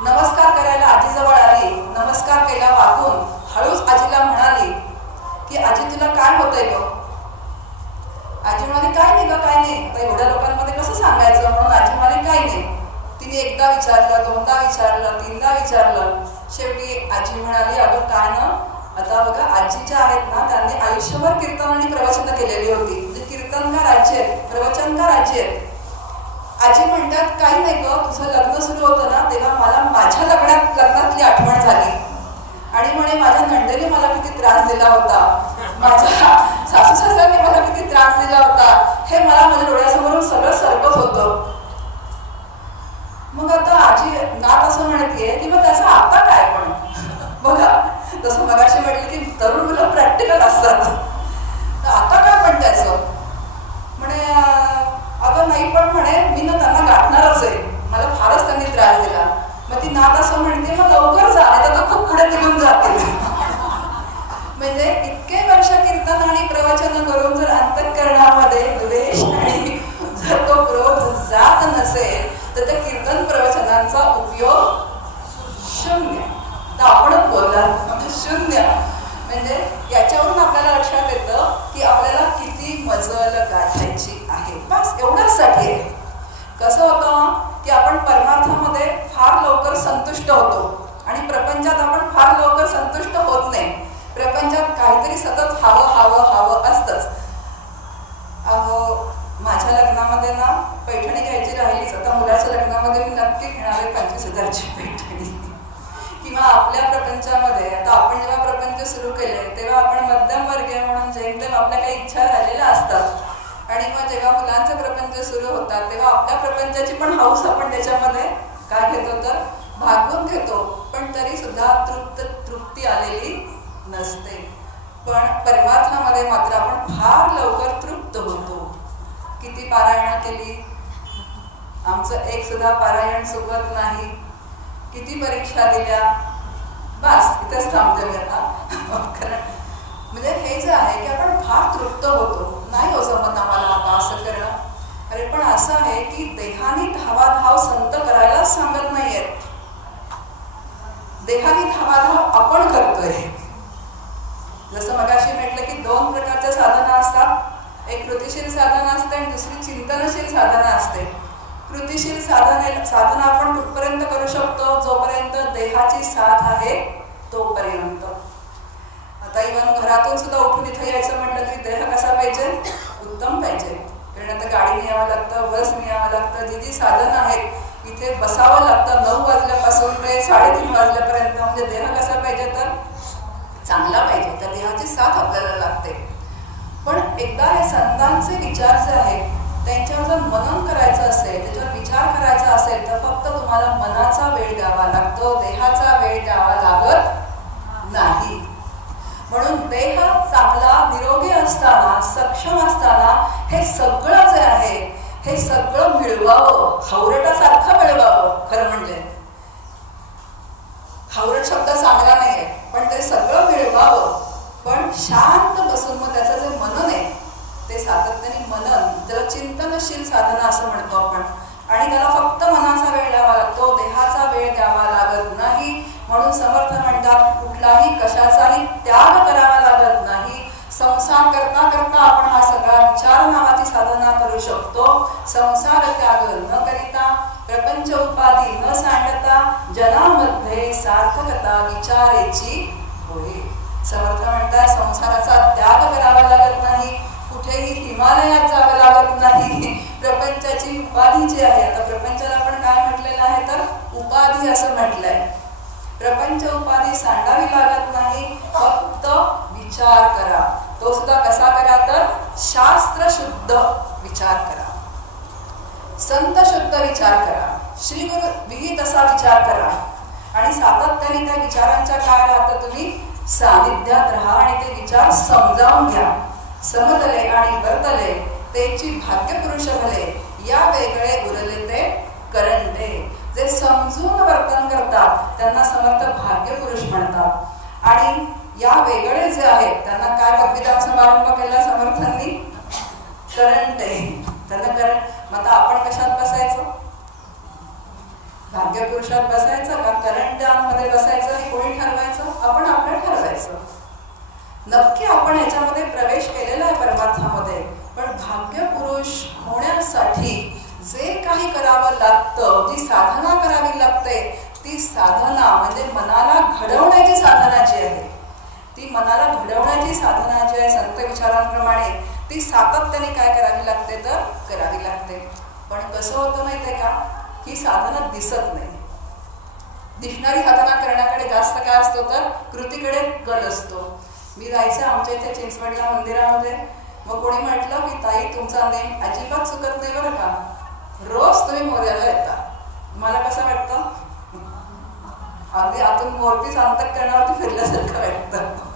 नमस्कार करायला आजीजवळ आली. नमस्कार केला वाकून, हळूच आजीला म्हणाली की आजी तुला काय होतंय ग? आजी म्हणाली काय नाही ग, काय नाही. आता एवढ्या लोकांमध्ये कसं सांगायचं, म्हणून आजी म्हणाली काय नाही. तिने एकदा विचारलं, दोनदा विचारलं, तीनदा विचारलं. शेवटी आजी म्हणाली अगं काय ना, आता बघा आजी ज्या आहेत ना त्यांनी आयुष्यभर कीर्तन आणि प्रवचन केलेली होती, म्हणजे कीर्तनकार आजी आहेत, प्रवचनकार आजी आहेत. आजी म्हणतात काही नाही ग, तुझं लग्न सुरू होतं ना तेव्हा मला माझ्या लग्नातली आठवण झाली आणि म्हणे माझ्या नंदेने मला किती त्रास दिला होता, माझ्या सासू सासऱ्यांनी मला किती त्रास दिला होता, हे मला माझ्या डोळ्यासमोरून सगळं सरकत होतं. मग आता आजी नात असं म्हणतेय की मग त्याचा आता काय? पण बघा, जसं मगाशी म्हटलं की तरुण मुलं प्रॅक्टिकल असतात, तर आता काय पण त्याचं म्हणे अगं नाही, पण म्हणे मी ना त्यांना गाठणारच आहे, मला फारच त्यांनी त्रास दिला. मग ती नात असं म्हणते मग लवकर जा, नाही तर तो खूप पुढे निघून जातील. म्हणजे इतके वर्ष कीर्तन आणि प्रवचन करून जर अंतःकरणामध्ये द्वेष आणि जर तो क्रोध जात नसेल तर त्या कीर्तन प्रवचनांचा उपयोग शून्य. तर आपणच बोलला शून्य. म्हणजे याच्यावरून आपल्याला लक्षात येतं की आपल्याला किती मजल गाठायची आहे. बस एवढ्याच साठी आहे. कसं होतं की आपण परमार्थामध्ये फार लवकर संतुष्ट होतो आणि प्रपंचात आपण फार लवकर संतुष्ट होत नाही. प्रपंचात काहीतरी सतत हवं हवं हवं असतंच. अहो, माझ्या लग्नामध्ये ना पैठणी घ्यायची राहिलीच. आता मुलाच्या लग्नामध्ये मी नक्की घेणार आहे 25,000ची पैठणी. किंवा आपल्या प्रपंचामध्ये आता आपण जेव्हा प्रपंच सुरू केले तेव्हा आपण मध्यमवर्गीय म्हणून जेमतेम आपल्या काही इच्छा झालेल्या असतात. आणि मग जेव्हा मुलांचे प्रपंच सुरू होतात तेव्हा आपल्या प्रपंचाची पण हौस आपण त्याच्यामध्ये काय घेतो तर भागवून घेतो. पण तरी सुद्धा तृप्ती आलेली नसते. पण परमार्थामध्ये मात्र आपण फार लवकर तृप्त होतो. किती पारायण केली, आमचं एक सुद्धा पारायण चुकत नाही. किती परीक्षा दिल्या, बस इथेच थांबते मी आता. म्हणजे हे जे आहे की आपण फार तृप्त होतो. नाही हो जमत आम्हाला आता असं करणं. अरे पण असं आहे की देहाने धावाधाव संत करायलाच सांगत नाहीयेत. देहाने धावाधाव आपण करतोय. जसं मगाशी म्हटलं की 2 प्रकारच्या साधना असतात. एक कृतिशील साधना असते आणि दुसरी चिंतनशील साधना असते. कृतिशील साधना आपण कुठपर्यंत करू शकतो, जोपर्यंत देहाची साथ आहे तोपर्यंत. आता इव्हन घरातून सुद्धा उठून इथं यायचं म्हटलं तरी देह कसा पाहिजे, उत्तम पाहिजे. कारण आता गाडी न्यावं लागतं, बस न्यावं लागतं, जी साधन आहेत इथे बसावं लागतं 9 वाजल्यापासून ते 3:30 वाजल्यापर्यंत. म्हणजे देह कसा पाहिजे तर चांगला पाहिजे. त्या देहाची साथ आपल्याला लागते. पण एकदा हे संतांचे विचार जे आहेत त्यांच्यावर जर मनन करायचं असेल, त्याच्यावर विचार करायचा असेल तर फक्त तुम्हाला मनाचा वेळ द्यावा लागतो, देहाचा वेळ द्यावा लागत नाही. म्हणून देह चांगला निरोगी असताना, सक्षम असताना हे सगळं जे आहे हे सगळं मिळवावं, हावरटासारखं मिळवावं. खरं म्हणजे हावरट शब्द चांगला नाहीये, पण ते सगळं मिळवावं. पण शांत बसून मग त्याचं जे मनन आहे ते सातत्याने मनन, त्याला चिंतनशील साधना असं म्हणतो आपण. आणि त्याला फक्त मनाचा वेळ द्यावा लागतो, देहाचा वेळ द्यावा लागत नाही. म्हणून समर्थ म्हणतात कुठलाही कशाचाही त्याग करावा लागत नाही. संसार करता करता आपण हा सगळा विचार नावाची साधना करू शकतो. संसार त्याग न करिता, प्रपंच उपाधी न सांडता, जनामध्ये सार्थकता विचारेची होय. समर्थ म्हणतात संसाराचा त्याग करावा लागत नाही, कुठेही हिमालयात जावं लागत नाही. प्रपंचाची उपाधी जी आहे, आता प्रपंचाला आपण काय म्हटलेलं आहे तर उपाधी असं म्हटलंय. प्रपंच उपाधी सांडावी लागत नाही, फक्त विचार करा. तो सुद्धा कसा करा तर शास्त्र शुद्ध विचार करा, संत शुद्ध विचार करा, श्री गुरु विहित असा विचार करा. आणि सातत्याने त्या विचारांच्या काय राहतं तुम्ही सानिध्यात राहा आणि ते विचार समजावून घ्या. समजले आणि वर्तले तेची भाग्य पुरुष भले, या वेगळे उरले ते करंटे. जे समजून वर्तन करतात त्यांना समर्थ भाग्य पुरुष म्हणतात. आणि या वेगळे जे आहेत त्यांना काय पदवीदान समारंभ केला समर्थांनी, करंटे. त्यांना करंट. मग आता आपण कशात बसायचं, भाग्य पुरुषात बसायचं का करंटांमध्ये बसायचं हे कोणी ठरवायचं, आपण आपलं ठरवायचं. नक्की आपण याच्यामध्ये प्रवेश केलेला आहे परमार्थामध्ये. पण भाग्य पुरुष होण्यासाठी जे काही करावं लागतं, जी साधना करावी लागते, ती साधना म्हणजे मनाला घडवण्याची साधना जी आहे, ती मनाला घडवण्याची साधना जी आहे संत विचारांप्रमाणे, ती सातत्याने काय करावी लागते तर करावी लागते. पण कसं होतं माहितीये का, ही साधना दिसत नाही. दिसणारी साधना करण्याकडे जास्त काय असतो तर कृतीकडे कल असतो. मी जायचं आमच्या इथे चिंचवडला मंदिरामध्ये, मग कोणी म्हटलं की ताई तुमचा नेम अजिबात चुकत नाही बरं का, रोज तुम्ही मोर्याला येता. मला कसं वाटतं, अगदी आतून मोरपीस अंतःकरणावरती फिरल्यासारखं वाटतं.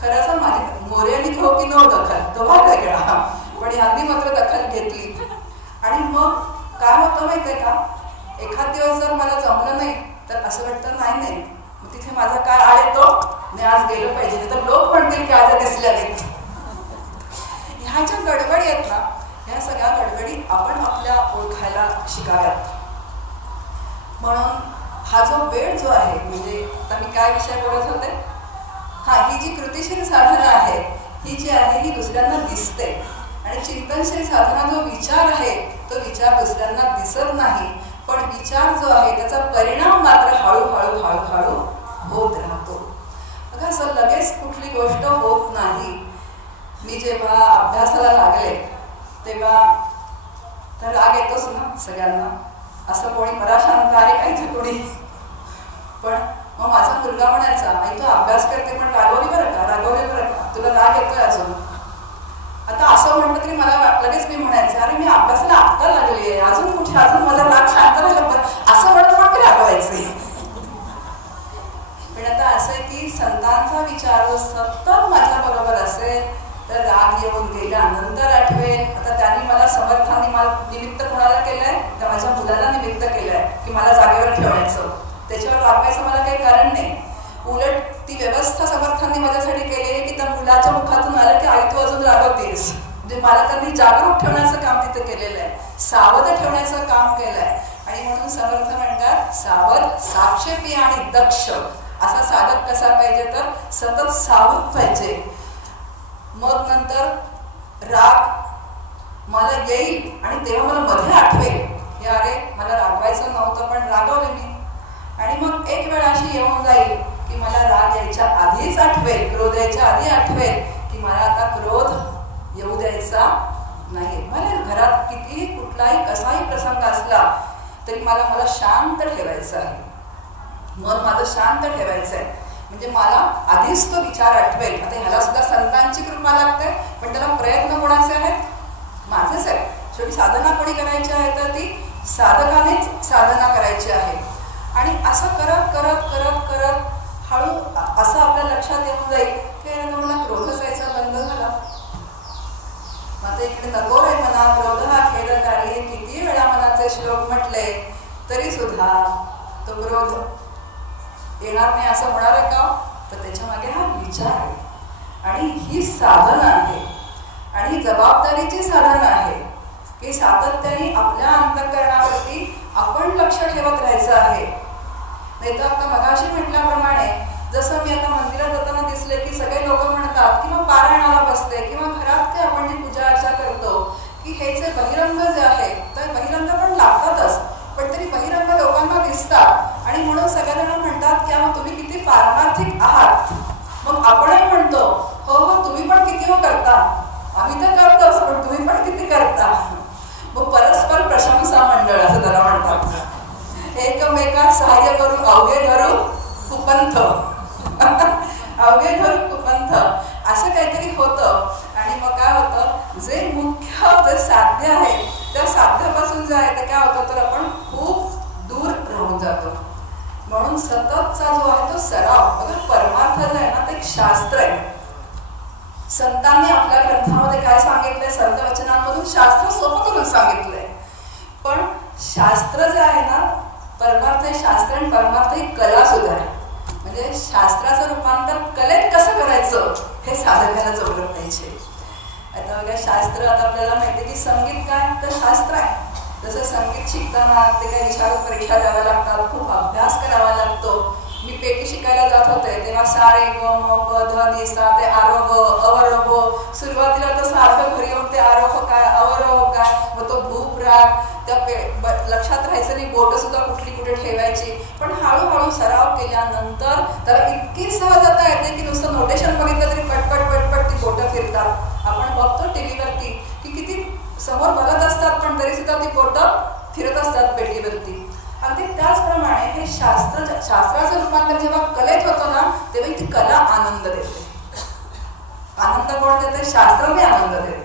खरंच माझी मोर्याने घेऊ की न दखल तो भाग वेगळा, पण यांनी मात्र दखल घेतली. आणि मग काय होतं माहितीये का, एखाद दिवस जर मला जमलं नाही तर असं वाटतं नाही मग तिथे माझा काय आळ येतो, मी आज गेलो पाहिजे, तर लोक म्हणतील की आज दिसल्या नाहीत. ह्या ज्या गडबडी आहेत ना, ह्या सगळ्या गडबडी आपण आपल्या ओळखायला शिकाव्यात. म्हणून हा जो वेळ जो आहे, म्हणजे आता मी काय विषय बोलत होते, ही जी कृतिशील साधना आहे ही जी आहे ही दुसऱ्यांना दिसते, आणि चिंतनशील साधना जो विचार आहे तो विचार दुसऱ्यांना दिसत नाही, पण विचार जो आहे त्याचा परिणाम मात्र हळूहळू हळूहळू होत राहतो. बघा, असं लगेच कुठली गोष्ट होत नाही. मी जेव्हा अभ्यासाला लागले तेव्हा तर राग येतोच ना सगळ्यांना, असं कोणी बरा शांत आहे काही कोणी, पण मग माझा मुलगा म्हणायचा, आई तू अभ्यास करते पण रागवली बरं का, तुला राग येतोय अजून. आता असं म्हटलं तरी मला लगेच मी म्हणायचे, अरे मी अभ्यासाला आत्ता लागली आहे, अजून कुठे, अजून माझा राग शांत राहिला, असं म्हणत मग मी रागवायचे. पण आता असं आहे की संतांचा विचार सतत माझ्या बरोबर असेल तर राग येऊन गेल्यानंतर आठवेल. आता त्यांनी मला समर्थांनी मला निमित्त कोणाला केलंय, तर माझ्या मुलाला निमित्त केलंय की मला जागेवर ठेवण्याचं, त्याच्यावर रागवायचं मला काही कारण नाही. उलट ती व्यवस्था समर्थांनी माझ्यासाठी केली आहे की त्या मुलाच्या मुखातून आलं की आई तू अजून रागवतेस, म्हणजे मला त्यांनी जागरूक ठेवण्याचं काम तिथे केलेलं आहे, सावध ठेवण्याचं काम केलंय. आणि म्हणून समर्थ म्हणतात सावध, साक्षेपी आणि दक्ष. असा साधक कसा पाहिजे तर सतत सावध पाहिजे. मग नंतर राग मला येईल आणि तेव्हा मला मध्ये आठवेल की अरे मला रागवायचं नव्हतं पण रागवले मी, आणि मग एक वेळ अशी येऊन जाईल की मला राग यायच्या आधीच आठवेल, क्रोध यायच्या आधी आठवेल की मला आता क्रोध येऊ द्यायचा नाही. मला घरात कितीही कुठलाही कसाही प्रसंग असला तरी मला शांत ठेवायचं आहे, मन माझं शांत ठेवायचं आहे. म्हणजे मला आधीच तो विचार आठवेल. आता ह्याला सुद्धा संतांची कृपा लागते, पण त्याला प्रयत्न कोणाचे आहेत, माझेच आहेत. शेवटी साधना कोणी करायची आहे तर ती साधकानेच साधना करायची आहे. आणि असं करत करत करत करत हळू असं आपल्या लक्षात येऊन जाईल की मला क्रोधच यायचा बंद झाला. मात्र इकडे नको रे मना क्रोध हा खेदकारी, किती वेळा मनाचे श्लोक म्हटले तरी सुद्धा तो क्रोध येणार नाही असं होणार आहे का, तर त्याच्या मागे हा विचार आहे. आणि ही साधना आहे आणि जबाबदारीची साधना आहे की सातत्याने आपल्या अंतःकरणावरती आपण लक्ष ठेवत राहायचं आहे. नाही तर आता मगाशी म्हटल्याप्रमाणे जसं मी आता मंदिरात जाताना दिसले की सगळे लोक म्हणतात किंवा पारायणाला बसते किंवा घरात ते आपण जी पूजा अर्चा करतो की हे जे बहिरंग जे आहे तर बहिरंग पण लागतातच, पण तरी बहिरंग लोकांना दिसतात आणि म्हणून सगळेजण म्हणतात की अहो तुम्ही किती पारमार्थिक आहात. मग आपणही म्हणतो हो हो तुम्ही पण किती हो करता, आम्ही तर करतोच पण तुम्ही पण किती करता. मग परस्पर प्रशंसा मंडळ असं त्याला म्हणतात. एकमेकात सहाय्य करून अवघे धरू कुपंथ अवघे धरू कुपंथ असं काहीतरी होतं. आणि मग काय होतं, जे मुख्य जे साध्य आहे त्या साध्यापासून जे आहे ते काय होतं तर आपण खूप दूर राहून जातो. म्हणून सततचा जो आहे तो सराव. बघा परमार्थ जे आहे ना ते एक शास्त्र आहे. संतांनी आपल्या ग्रंथामध्ये काय सांगितलंय, संत वचनांमधून शास्त्र सोपं करून सांगितलंय. पण शास्त्र जे आहे ना, परमार्थ हे शास्त्र आणि परमार्थ ही कला सुद्धा आहे. म्हणजे शास्त्राचं रूपांतर कलेत कसं करायचं हे साधकाला जवळ पाहिजे. आता बघा शास्त्र, आता आपल्याला माहिती की संगीत काय तर शास्त्र आहे. जसं संगीत शिकताना ते काही विशाल परीक्षा द्याव्या लागतात, खूप अभ्यास करावा लागतो. मी पेटी शिकायला जात होते तेव्हा सा रे ग म प ध नि सा ते आरोह अवरोह, सुरुवातीला तर सारखं घरी येऊन ते आरोह काय अवरोह काय, मग तो भूप राग त्या लक्षात राहायचं नाही, बोटं सुद्धा कुठली कुठे ठेवायची. पण हळूहळू सराव केल्यानंतर त्याला इतकी सहजता येते की नुसतं नोटेशन बघितलं तरी पटपट पटपट ती बोटं फिरतात. आपण बघतो टीव्हीवरती की किती समोर बघत असतात पण तरी सुद्धा ती बोटं फिरत असतात पेटीवरती. अगदी त्याचप्रमाणे हे शास्त्र आनंद कोण देते? शास्त्रही आनंद देते,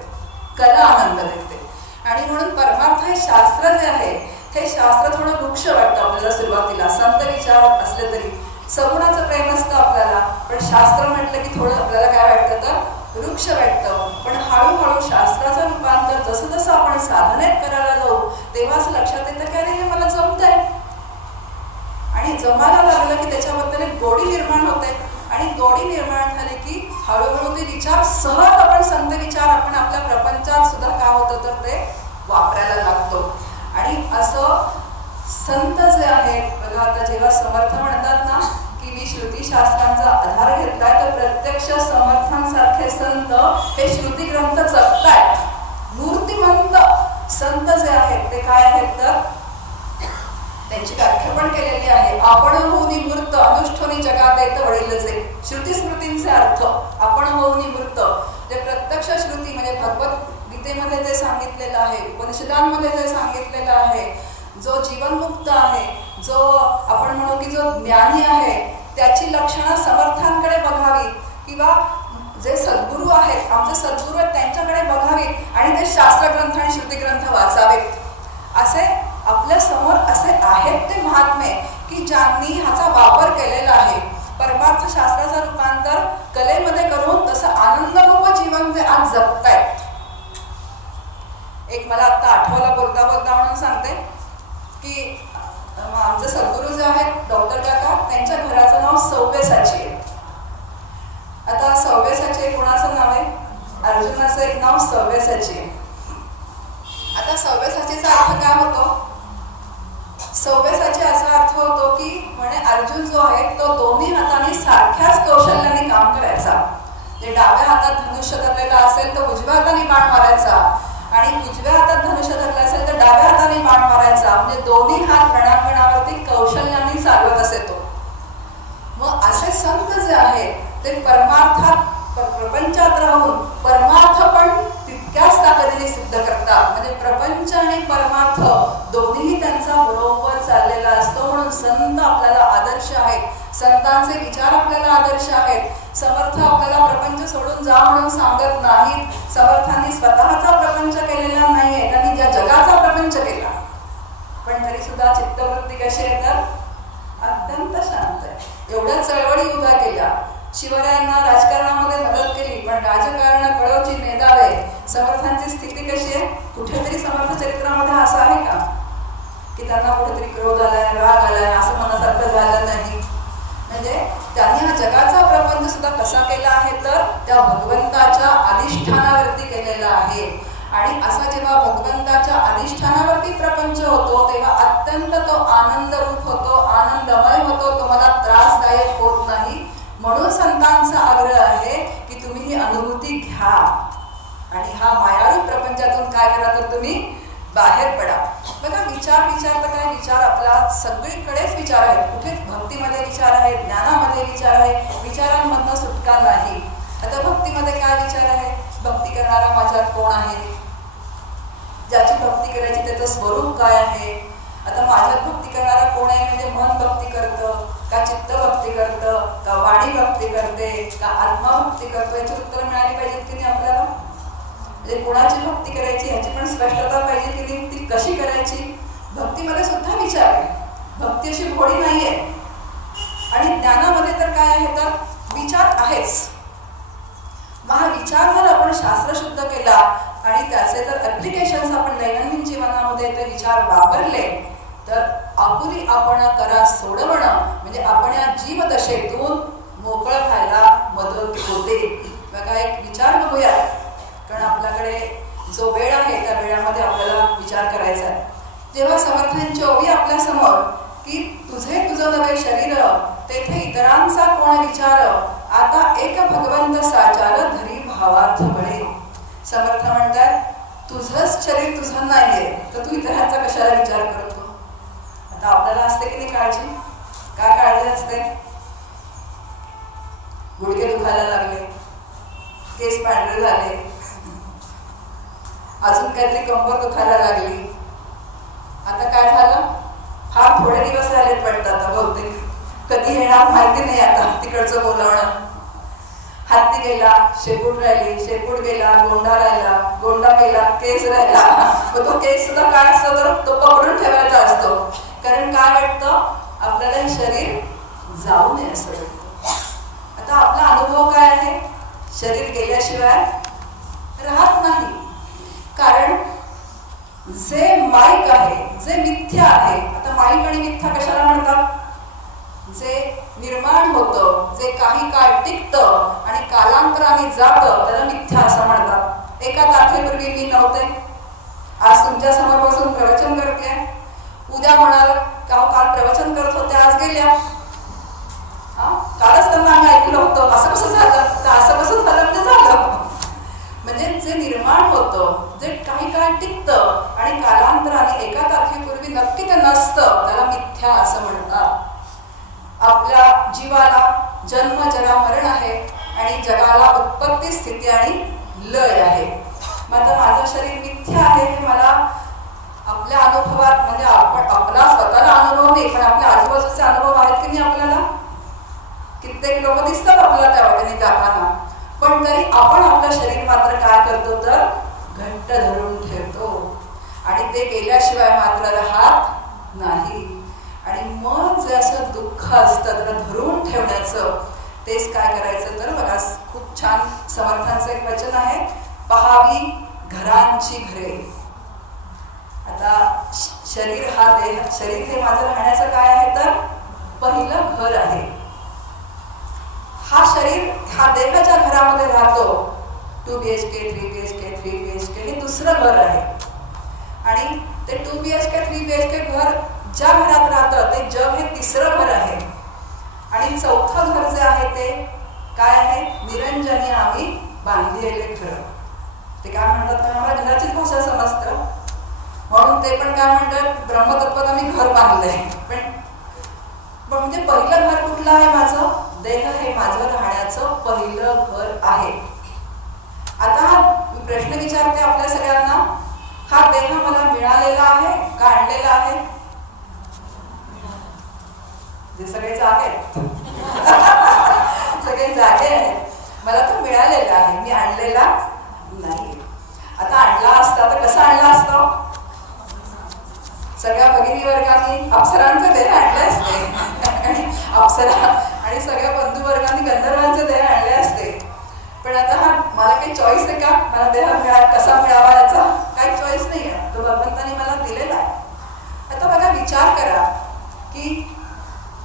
कला आनंद देते. आणि म्हणून परमार्थ हे शास्त्र जे आहे हे शास्त्र थोडं वृक्ष वाटतं आपल्याला सुरुवातीला, संत विचार असले तरी. सगुणाचं प्रेम असतं आपल्याला, पण शास्त्र म्हटलं की थोडं आपल्याला काय वाटतं तर वृक्ष वाटतं. पण हळूहळू शास्त्राचं रूपांतर जसं जसं आपण साधनेत करायला जाऊ तेव्हा असं लक्षात येतं की अरे हे मला जमतंय. आणि जमायला लागलं की त्याच्याबद्दल एक गोडी निर्माण होते. आणि गोडी निर्माण झाली की हळूहळू ते विचार सहज आपण संत विचार आपण आपल्या प्रपंचात सुद्धा काय होतं तर ते वापरायला लागतो. आणि असं संत जे आहेत बघा, आता जेव्हा समर्थ म्हणतात ना की मी श्रुतीशास्त्रांचा आधार घेतलाय, तर प्रत्यक्ष समर्थांसारखे संत हे श्रुती ग्रंथ जपतायत. मूर्तिमंत संत जे आहेत ते काय आहेत तर त्यांची व्याख्या पण केलेली आहे. आपण होऊनी मूर्त अनुष्ठोनी जगात येत वडीलचे. श्रुती स्मृतींचे अर्थ आपण होऊनी मूर्त, जे प्रत्यक्ष श्रुती म्हणजे भगवद्गीतेमध्ये जे सांगितलेलं आहे, उपनिषदांमध्ये जे सांगितलेलं आहे, जो जीवनमुक्त आहे, जो आपण म्हणू की जो ज्ञानी आहे, त्याची लक्षणं समर्थांकडे बघावी किंवा जे सद्गुरू आहेत, आमचे सद्गुरू आहेत त्यांच्याकडे बघावीत आणि ते शास्त्रग्रंथ आणि श्रुतीग्रंथ वाचावेत. असे आपल्या समोर असे आहेत ते महात्मे की ज्यांनी ह्याचा वापर केलेला आहे. परमार्थ शास्त्राचं रूपांतर कलेमध्ये करून तसं आनंदरूप जीवन जे आज जगतायत. एक मला आता आठवलं बोलता बोलता म्हणून सांगते की आमचे सद्गुरू जे आहेत डॉक्टर काका, त्यांच्या घराचं नाव सव्यसाची आहे. आता सव्यसाची कोणाचं नाव आहे? अर्जुनाचं एक नाव सव्यसाची आहे. आता सव्यसाचीचा अर्थ काय होतो? सव्यसाची असा अर्थ होतो की म्हणे अर्जुन जो आहे तो दोन्ही हाताने सारख्याच कौशल्याने काम करायचा. जे डाव्या हातात धनुष्य धरलेला असेल तर उजव्या हाताने बाण मारायचा, आणि उजव्या हातात धनुष्य धरलं असेल तर डाव्या हाताने बाण मारायचा. म्हणजे दोन्ही हात रणांगणावरती कौशल्याने चालवत असे तो. मग असे संत जे आहेत ते परमार्थात प्रपंचात राहून परमार्थ पण तितक्याच ताकदीने सिद्ध करतात. म्हणजे प्रपंच आणि परमार्थ दोन्हीही त्यांचा बरोबर चाललेला असतो. म्हणून संत आपल्याला आदर्श आहेत, संतांचे विचार आपल्याला आदर्श आहेत. समर्थ आपल्याला प्रपंच सोडून जा म्हणून सांगत नाहीत. समर्थांनी स्वतःचा प्रपंच केलेला नाहीये, त्यांनी ज्या जगाचा प्रपंच केला, पण तरी सुद्धा चित्तवृत्ती कशी आहे तर अत्यंत शांत आहे. एवढ्या चळवळी उभ्या केल्या, शिवरायांना राजकारणामध्ये मदत केली, पण राजकारण कळवची नेदावे. समर्थांची स्थिती कशी आहे? कुठेतरी समर्थ चरित्रामध्ये असं आहे का की त्यांना कुठेतरी क्रोध आलाय, राग आलाय, असं मनासारखं झालं नाही. म्हणजे त्यांनी हा जगाचा प्रपंच सुद्धा कसा केला आहे तर त्या भगवंताच्या अधिष्ठानावरती केलेला आहे. आणि असा जेव्हा भगवंताच्या अधिष्ठानावरती प्रपंच होतो तेव्हा अत्यंत तो आनंदरूप होतो, आनंदमय होतो, तो मला त्रासदायक होत नाही. म्हणून संतांचा आग्रह आहे की तुम्ही ही अनुभूती घ्या आणि हा मायाळू प्रपंचातून काय करा तर तुम्ही बाहेर पडा. बघा, विचार तर काय, विचार आपला सगळीकडेच विचार आहेत. कुठेच भक्तीमध्ये विचार आहे, ज्ञानामध्ये विचार आहे, विचारांमधनं सुटका नाही. आता भक्तीमध्ये काय विचार आहे? भक्ती करणारा माझ्यात कोण आहे? ज्याची भक्ती करायची त्याचं स्वरूप काय आहे? आता माझ्यात भक्ती करणारा कोण आहे? म्हणजे मन भक्ती करतं का, चित्त भक्ती करतं का, वाणी भक्ती करते का, आत्मा भक्ती करतो? याची उत्तर मिळाली पाहिजेत की नाही आपल्याला. म्हणजे कोणाची भक्ती करायची ह्याची पण स्पष्टता पाहिजे की नाही, ती कशी करायची. भक्तीमध्ये सुद्धा विचार आहे, भक्ती अशी भोळी नाहीये. आणि ज्ञानामध्ये तर काय आहे तर विचार आहेच. मग हा विचार जर आपण शास्त्रशुद्ध केला आणि त्याचे जर ऍप्लिकेशन्स आपण दैनंदिन जीवनामध्ये ते विचार वापरले तर आपुली आपण करा सोडवणं म्हणजे आपण या जीवदशेतून मोकळं व्हायला मदत होते. बघा, एक विचार बघूया, कारण आपल्याकडे जो वेळ आहे त्या वेळामध्ये आपल्याला विचार करायचा आहे. जेव्हा समर्थांची ओवी आपल्या समोर की तुझं नवे शरीर तेथे इतरांचा कोण विचार, आता एक भगवंत साचार धरी भावार्थ बळे. समर्थ म्हणतात तुझंच शरीर तुझं नाहीये तर तू इतरांचा कशाला विचार करतो. आता आपल्याला असते की नाही काळजी? काय काळजी असते? गुडघे दुखायला लागले, केस पांढरे झाले, अजून काहीतरी कंबर दुखायला लागली. आता काय झालं? फार थोडे दिवस राहिलेत वाटतं आता बहुतेक, कधी येणार माहिती नाही आता तिकडचं बोलावणं. हत्ती गेला शेपूट राहिली, शेपूट गेला गोंडा राहिला, गोंडा गेला केस राहिला. मग तो केस सुद्धा काय असतो तर तो पकडून ठेवायचा असतो. कारण काय वाटतं आपल्याला हे शरीर जाऊ नये असं वाटतं. आता आपला अनुभव काय आहे, शरीर गेल्याशिवाय राहत नाही. कारण जे माईक आहे, जे मिथ्या आहे, आता माईक आणि मिथ्या कशाला म्हणतात, जे निर्माण होतं, जे काही काळ टिकतं आणि कालांतराने जातं त्याला मिथ्या असं म्हणतात. एका तारखेपूर्वी मी नव्हते, आज तुमच्या समोर बसून प्रवचन करते. उद्या म्हणाल का काल प्रवचन करत होते आज गेल्या, कालच त्यांना आम्ही ऐकलं होतं, असं कसं झालं, तर असं कसं झालं म्हणजे झालं. म्हणजे जे निर्माण होतं, जे काही काळ टिकतं आणि कालांतराने एका तारखेपूर्वी नक्की ते नसतं त्याला मिथ्या असं म्हणतात. आपल्या जीवाला जन्म जरा मरण आहे आणि जगाला उत्पत्ती स्थिती आणि लय आहे. मग आता माझं शरीर मिथ्या आहे हे मला आपल्या अनुभवात, म्हणजे आपण आपला स्वतःला अनुभव नाही पण आपल्या आजूबाजूचे अनुभव आहेत की नाही आपल्याला. कित्येक लोक दिसतात आपल्याला त्या वाटेने जाताना, पण तरी आपण आपलं शरीर मात्र काय करतो तर घट्ट धरून ठेवतो आणि ते गेल्याशिवाय मात्र राहत नाही. आणि मग जे असं दुःख असतं त्याला धरून ठेवण्याचं, तेच काय करायचं तर बघा खूप छान समर्थांचं एक वचन आहे, पहावी घरांची घरे. आता शरीर हा देह, शरीर हे माझं राहण्याचं काय आहे तर पहिलं घर आहे. हा शरीर हा देहाच्या घरामध्ये राहतो. 2 BHK 3 BHK 3 BHK हे दुसरं घर आहे. आणि ते 2 BHK 3 BHK घर ज्या घरात राहतं ते जग हे तिसरं घर आहे. आणि चौथं घर जे आहे ते काय आहे, निरंजनी आम्ही बांधलेले घर. ते काय म्हणतात तर आम्हाला घराचीच भाषा समजतं म्हणून ते पण काय म्हणतात ब्रह्मतत्वात आम्ही घर बांधलंय. पण म्हणजे पहिलं घर कुठलं आहे माझं, देह हे माझं राहण्याचं पहिलं घर आहे. आता हा प्रश्न विचारते आपल्या सगळ्यांना, हा देह मला मिळालेला आहे का आणलेला आहे? जे सगळे जागे आहेत सगळे जागे आहेत, मला तो मिळालेला आहे, मी आणलेला नाही. आता आणला असता तर कसा आणला असता, सगळ्या भगिनी वर्गांनी अप्सरांचे देह आणले असते आणि अप्सरा आणि सगळ्या बंधू वर्गांनी गंधर्वांचे देह आणले असते. पण आता हा मला काही चॉईस आहे का, मला देह कसा मिळावा याचा काही चॉईस नाही आहे, तो भगवंतानी मला दिलेला आहे. आता बघा विचार करा की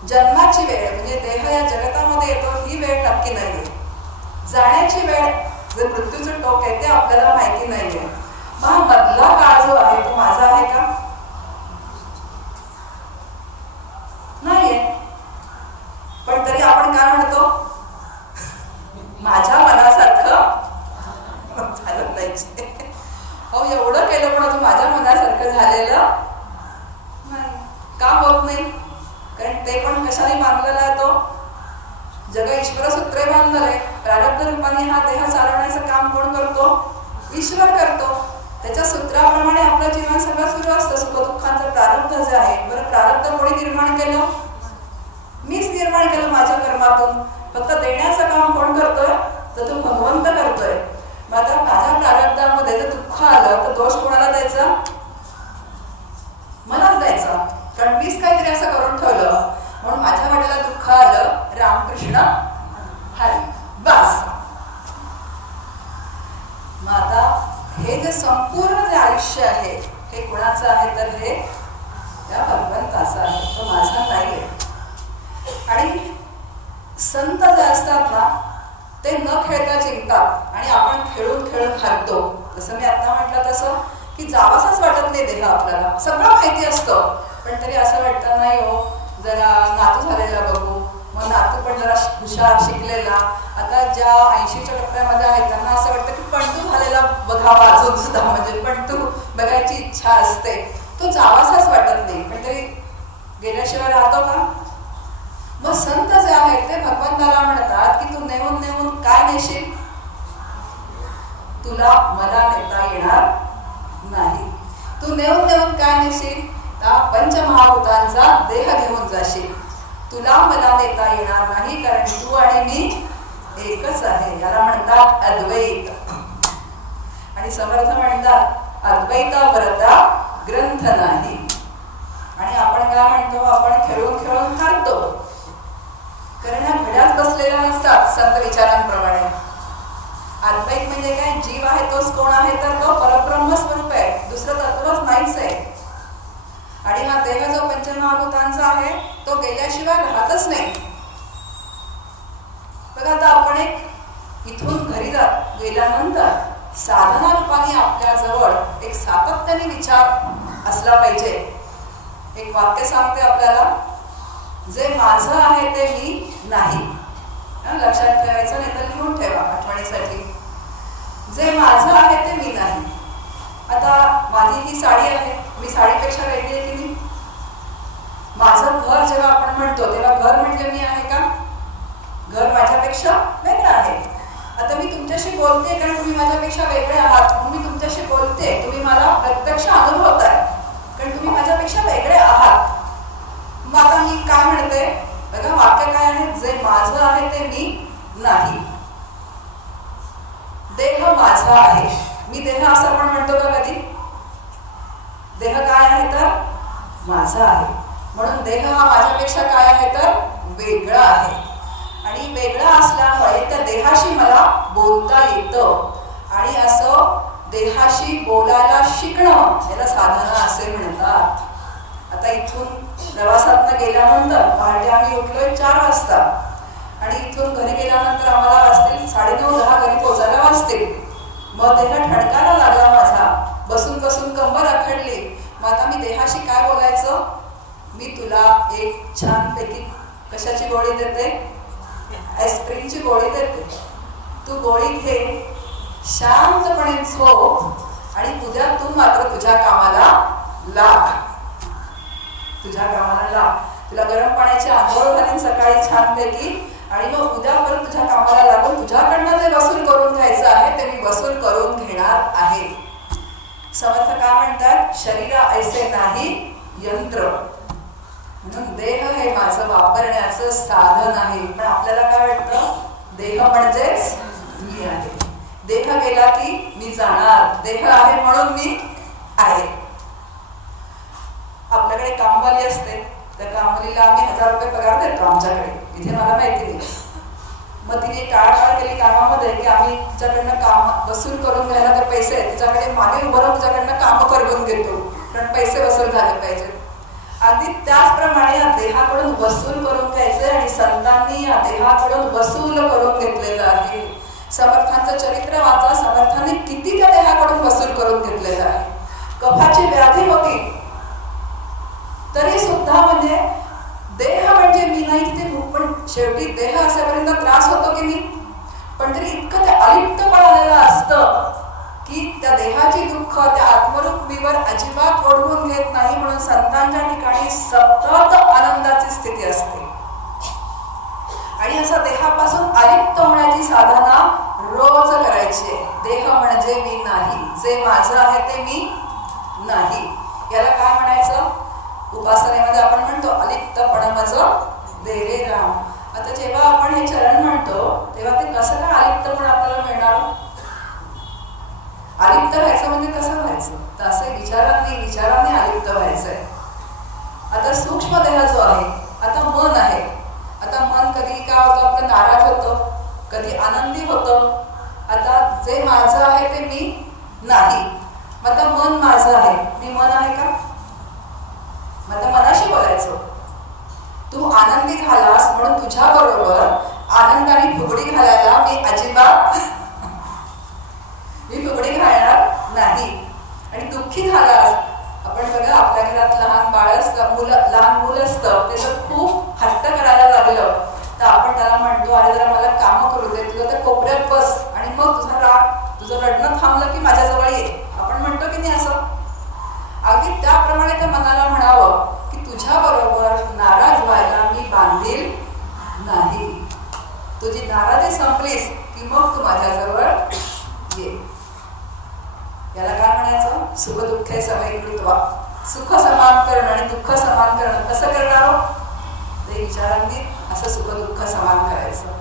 जन्माची वेळ म्हणजे देह या जगतामध्ये येतो ही वेळ नक्की नाहीये, जाण्याची वेळ जे मृत्यूचं टोक आहे ते आपल्याला माहिती नाहीये. मग मधला काळ जो आहे तो माझा आहे का, नाहीये. पण तरी आपण काय म्हणतो, माझ्या मनासारखं झालं पाहिजे. अहो एवढं केलं पण अजून माझ्या मनासारखं झालेलं नाही. का होत नाही, कारण ते पण कशाने बांधलेला आहे, तो जग ईश्वर सूत्रे बांधले. प्रारब्ध रूपाने हा देह चालवण्याचं काम कोण करतो, ईश्वर करतो. त्याच्या सूत्राप्रमाणे आपलं जीवन सगळं सुरू असतं. सुखदुःखांचं प्रारब्ध जे आहे, बरं प्रारब्ध कोणी निर्माण केलं, मीच निर्माण केलं माझ्या कर्मातून. फक्त देण्याचं काम कोण करतोय तर तो भगवंत करतोय. मग आता माझ्या प्रारब्धामध्ये जर दुःख आलं तर दोष कोणाला द्यायचा, मलाच द्यायचा, कारण मीच काहीतरी असं करून ठेवलं म्हणून माझ्या वाट्याला दुःख आलं. रामकृष्ण हरी बस. मग आता हे जे संपूर्ण जे आयुष्य आहे हे कोणाचं आहे तर हे या भगवंताचं आहे, तो माझा नाहीये. आणि संत जे असतात ना ते न खेळता जिंकतात आणि आपण खेळून खेळून हारतो. जसं मी आता म्हटलं तसं की जावंसच वाटत नाही देह आपल्याला, सगळं माहिती असतं पण तरी असं वाटतं नाही हो जरा नातू झालेला बघू, मग नातू पण जरा हुशार शिकलेला. आता ज्या 80च्या टप्प्यामध्ये आहेत त्यांना असं वाटतं की पणतू झालेला बघावा अजून सुद्धा, म्हणजे पणतू बघायची इच्छा असते. तो जावासाच वाटत नाही पण तरी गेल्याशिवाय राहतो का. मग संत जे आहेत ते भगवंताला म्हणतात की तू नेऊन नेऊन काय नेशील, तुला मला नेता येणार नाही. तू नेऊन नेऊन काय नेशील, पंचमहाभूतांचा देह घेऊन जाशील. तुला मला नेता येणार नाही कारण तू आणि मी एकच आहे. याला म्हणतात अद्वैत. आणि समर्थ म्हणतात अद्वैता परता ग्रंथ नाही. आणि आपण काय म्हणतो, आपण खेळून खेळून हारतो, कारण ह्या घड्यात बसलेल्या नसतात संत विचारांप्रमाणे. अद्वैत म्हणजे काय, जीव आहे तोच कोण आहे, तर तो परब्रह्म स्वरूप आहे, दुसरं तत्वच नाहीच आहे. आणि हा देह जो पंचमहाभूतांचा आहे तो गेल्याशिवाय राहतच नाही. बघा आता आपण इथून घरी गेल्यानंतर साधना रूपाने आपल्या जवळ एक सातत्याने विचार असला पाहिजे. एक वाक्य सांगते आपल्याला, जे माझं आहे ते मी नाही. लक्षात ठेवायचं, नाही तर लिहून ठेवा आठवणीसाठी. जे माझं आहे ते मी नाही. आता माझी ही साडी आहे, मी साडीपेक्षा वेगळी आहे की नाही? माझं घर जेव्हा आपण म्हणतो तेव्हा घर म्हणजे मी आहे का? घर माझ्यापेक्षा वेगळं आहे. आता मी तुमच्याशी बोलते कारण तुम्ही माझ्यापेक्षा वेगळे आहात, म्हणून मी तुमच्याशी बोलते, तुम्ही मला प्रत्यक्ष अनुभवताय कारण तुम्ही माझ्यापेक्षा वेगळे आहात. मग आता मी काय म्हणते बघा, वाक्य काय आहे, जे माझं आहे ते मी नाही. देह माझा आहे, मी देह असं आपण म्हणतो का कधी? देह काय आहे तर माझा आहे, म्हणून देह हा माझ्यापेक्षा काय आहे तर वेगळा आहे. आणि वेगळा असल्यामुळे त्या देहाशी मला बोलता येतं. आणि असं देहाशी बोलायला शिकणं याला साधना असे म्हणतात. आता इथून प्रवासातनं गेल्यानंतर पहाटे आम्ही उठलोय 4 वाजता आणि इथून घरी गेल्यानंतर आम्हाला वाजतील 9:30-10 घरी पोहोचायला वाजतील. मग देह ठणकायला लागला माझा, बसून बसून कंबर आखडली. मग आता मी देहाशी काय बोलायचं? मी तुला एक छानपैकी कशाची गोळी देते? ॲस्प्रिनची गोळी देते. तू गोळी घे, शांतपणे झोप आणि उद्या तू मात्र तुझ्या कामाला लाग. तुझ्या कामाला लाग. तुला गरम पाण्याची आंघोळ घालीन सकाळी छानपैकी आणि मग उद्या परत तुझ्या कामाला लागून तुझ्याकडनं जे वसूल करून घ्यायचं आहे ते मी वसूल करून घेणार आहे. समर्थ काय म्हणतात, शरीर ऐसे नाही यंत्र. म्हणून देह हे माझं वापरण्याचं साधन आहे. पण आपल्याला काय वाटतं, देह म्हणजेच मी आहे. देह गेला की मी जाणार, देह आहे म्हणून मी आहे. आपल्याकडे कामवाली असते, त्या कामवालीला आम्ही 1000 रुपये पगार देतो आमच्याकडे, इथे मला माहिती नाही. मग तिने टाळाटाळ केली कामामध्ये की आम्ही तिच्याकडनं काम वसूल करून घ्यायला ते पैसे तिच्याकडे मागे उभं राहून तिच्याकडनं कामं करून घेतो, कारण पैसे वसूल झाले पाहिजे. अगदी त्याचप्रमाणे या देहाकडून वसूल करून घ्यायचे आणि संतांनी या देहाकडून वसूल करून घेतलेलं आहे. समर्थांचं चरित्र वाचा, समर्थांनी किती त्या देहाकडून वसूल करून घेतलेलं आहे. कफाची व्याधी होती तरी सुद्धा म्हणजे देह म्हणजे मी नाही तिथे, पण शेवटी देह असेपर्यंत त्रास होतो की नाही, पण तरी इतकं ते अलिप्तपण आलेलं असतं की त्या देहाची दुःख त्या आत्मरूपीवर अजिबात ओढवून घेत नाही. म्हणून संतांच्या ठिकाणी सतत आनंदाची स्थिती असते. आणि असं देहापासून अलिप्त होण्याची साधना रोज करायची. देह म्हणजे मी नाही, जे माझं आहे ते मी नाही. याला काय म्हणायचं? उपासनेमध्ये आपण म्हणतो अलिप्तपणमज देवे राम. आता जेव्हा आपण हे चरण म्हणतो तेव्हा ते कसं काय अलिप्तपण आपल्याला मिळणार? अलिप्त व्हायचं म्हणजे कसं व्हायचं? तर असे विचारांनी अलिप्त व्हायचंय. आता सूक्ष्म देह जो आहे, आता मन आहे. आता मन कधी काय होतं, आपलं नाराज होतं, कधी आनंदी होतं. आता जे माझं आहे ते मी नाही. मग आता मन माझं आहे, मी मन आहे का? मग आता मनाशी बोलायचं, तू आनंदी झालास म्हणून तुझ्या बरोबर आनंदाने फुगडी घालायला मी अजिबात फुगडी घालणार नाही. आणि दुःखी झालास, आपण बघा आपल्या घरात लहान बाळ असतं, लहान मुलं असतं, ते जर खूप हट्ट करायला लागलं तर आपण त्याला म्हणतो, अरे जरा मला कामं करू दे, तुझं त्या कोपऱ्यात बस आणि मग तुझा राग, तुझं रडणं थांबलं की माझ्याजवळ ये, आपण म्हणतो की नाही असं? अगदी त्याप्रमाणे त्या मनाला म्हणावं की तुझ्या बरोबर नाराज व्हायला मी बांधील नाही. तुझी नाराजी संपलीस की मग तू माझ्याजवळ ये. याला काय म्हणायचं? सुख दुःखे समैकृत्वा. सुख समान करणं आणि दुःख समान करणं कसं करणार? ते विचारांनी असं सुख दुःख समान करायचं.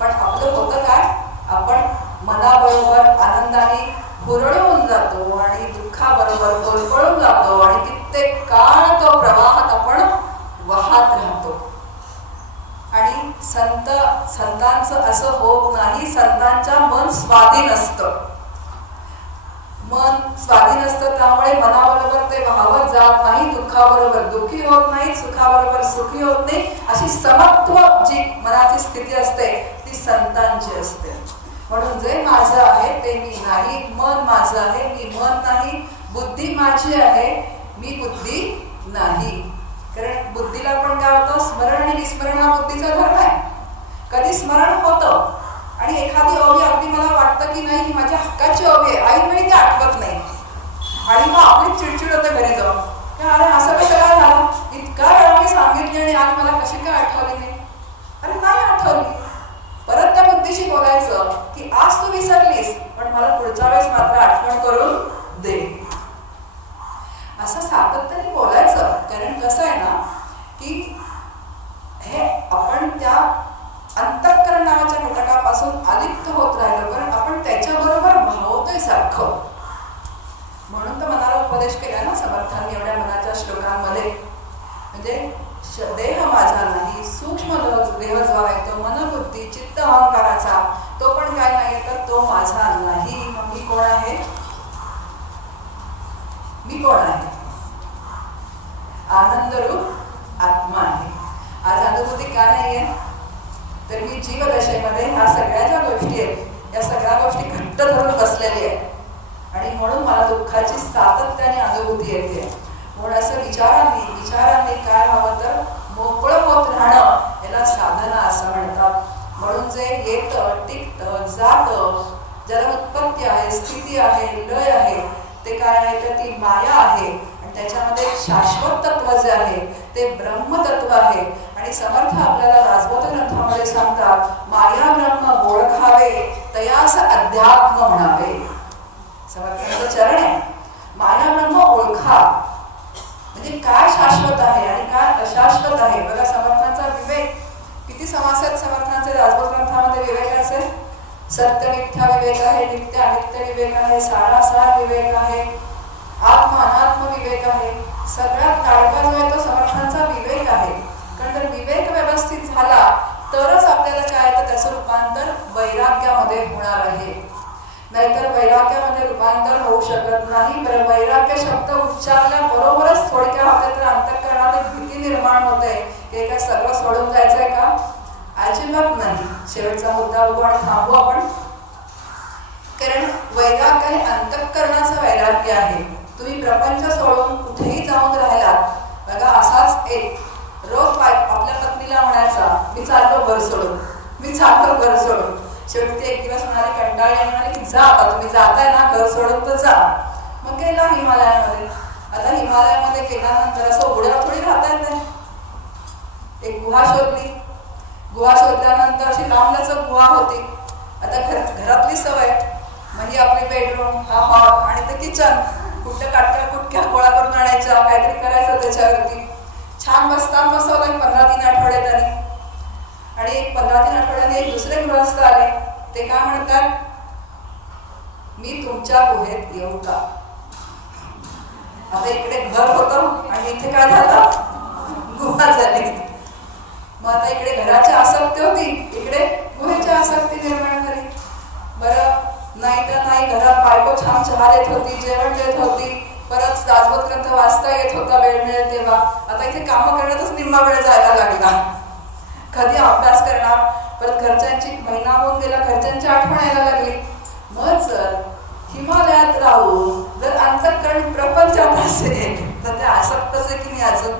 पण आपलं होतं काय, आपण मनाबरोबर आनंदाने हुरळून जातो आणि दुःखाबरोबर कोलमडून जातो आणि कित्येक काळ तो प्रवाहात आपण वाहत राहतो. आणि संतांचं असं होत नाही. संतांच्या मन स्वाधीन असतं. मन स्वाधीन असतं, त्यामुळे मनाबरोबर ते वाहवत जात नाही. दुःखाबरोबर दुःखी होत नाही, सुखाबरोबर सुखी होत नाही. अशी समत्व जी मनाची स्थिती असते ती संतांची असते. म्हणून जे माझं आहे ते मी नाही, मन माझं आहे मी मन नाही, बुद्धी माझी आहे मी बुद्धी नाही. कारण बुद्धीला पण काय होतं, स्मरण आणि विस्मरण हा बुद्धीचा धर्म आहे. कधी स्मरण होतं आणि एखादी ओवी अगदी मला वाटतं की नाही ही माझ्या हक्काची ओवी आहे, ऐन वेळी ती आठवत नाही आणि मग आपली चिडचिड होते घरी जाऊन, अरे असं कसं काय झालं, इतका वेळा मी सांगितली आणि आज मला कशी काय आठवली नाही. अरे नाही आठवली. परत त्या बुद्धीशी बोलायचं की आज तू विसरलीस, पण मला पुढच्या वेळेस मात्र आठवण करून दे. असं सातत्याने बोलायचं. कारण कसं आहे ना की हे आपण त्या अंतःकरण नावाच्या घटकापासून अलिप्त होत राहिलो, कारण आपण त्याच्याबरोबर भावतोय सारखं. म्हणून तर मनाला उपदेश केला ना समर्थांनी एवढ्या मनाच्या श्लोकांमध्ये. म्हणजे देह माझा नाही, सूक्ष्म देह जो आहे तो मनबुद्धी चित्त अहंकाराचा, तो पण काय नाही तर तो माझा नाही. मग मी कोण आहे, मी कोण आहे, आनंदरूप आत्मा आहे. आज अनुभूती का नाहीये, तर मी जीवदशेमध्ये ह्या सगळ्या ज्या गोष्टी आहेत या सगळ्या गोष्टी घट्ट धरून बसलेली आहेत आणि म्हणून मला दुःखाची सातत्याने अनुभूती येते. म्हणून असं विचारांनी काय व्हावं तर मोकळं होत राहणं याला साधना असं म्हणतात. म्हणून जे येतं टिकतं जातं, ज्याला उत्पत्ती आहे, स्थिती आहे, लय आहे, ते काय आहे तर ती माया आहे. आणि त्याच्यामध्ये शाश्वत तत्व जे आहे ते ब्रह्मतत्व आहे. आणि समर्थ आपल्याला राजबोध ग्रंथामध्ये सांगतात, माया ब्रह्म ओळखावे तयास अध्यात्म म्हणावे. समर्थांचं चरण आहे, माया ब्रह्म ओळखा. म्हणजे काय शाश्वत आहे आणि काय अशाश्वत आहे. बघा समर्थांचा विवेक किती समासात समर्थांचे राजबोध ग्रंथामध्ये विवेक असेल. सत्य मिथ्या विवेक आहे, नित्य अनित्य विवेक आहे, सारासार विवेक आहे, आत्म अनात्म विवेक आहे. सगळ्यात काळका जो आहे तो समर्थांचा विवेक आहे. कारण जर विवेक व्यवस्थित झाला तरच आपल्याला काय तर त्याचं रूपांतर वैराग्यामध्ये होणार आहे. नाहीतर वैराग्यामध्ये रूपांतर होऊ शकत नाही. वैराग्य शब्द उच्चारल्याबरोबरच थोडक्या होते तर अंतःकरणात एक भीती निर्माण होते की काय सगळं सोडून जायचंय का, अजिबात नाही. शेवटचा मुद्दा बघू आणि थांबू आपण. कारण वैराग्य हे अंतःकरणाचं वैराग्य आहे. तुम्ही प्रपंच सोडून कुठेही जाऊन राहिलात. बघा असाच एक रोज आपल्या पत्नीला म्हणायचा, मी चाललो घर सोडून, मी चाललो घर सोडून. शेवटी एक दिवस म्हणाले, कंटाळले, म्हणाले की जा आता तुम्ही जाताय ना घर सोडून तर जा. मग गेला हिमालयामध्ये. आता हिमालयामध्ये गेल्यानंतर असं उघड्यावर थोडी राहता येत नाही. एक गुहा शोधली. गुहा शोधल्यानंतर अशी लांबलचक गुहा होती. आता घरातली सवय, मग ही आपली बेडरूम, हा हॉल आणि ते किचन. कुठल्या काटक्या कुटक्या गोळा करून आणायच्या, काहीतरी करायचं त्याच्यावरती. छान बसताना बसवलं 15-3 आठवड्यात. आणि एक 15-3 आठवड्याने एक दुसरे गृहस्थ आले. ते काय म्हणतात, मी तुमच्या गुहेत येऊ का. आता इकडे घर होतं आणि इथे काय झालं, गुहा झाली. मग आता इकडे घराची आसक्ती होती, इकडे गुहेची आसक्ती निर्माण झाली. बरं नाही तर नाही, घरात बायको छान चहा देत होती, जेवण देत होती, परत राजबोध ग्रंथ वाचता येत होता वेळ मिळेल तेव्हा. आता इथे कामं करण्यातच निम्मा वेळ जायला लागला. कधी अभ्यास करणार, परत घरच्यांची महिना होऊन गेला, घरच्यांची आठवण यायला लागली. मग जर हिमालयात राहून जर अंतःकरण प्रपंचात असेल तर ते आसक्तच आहे की नाही अजून.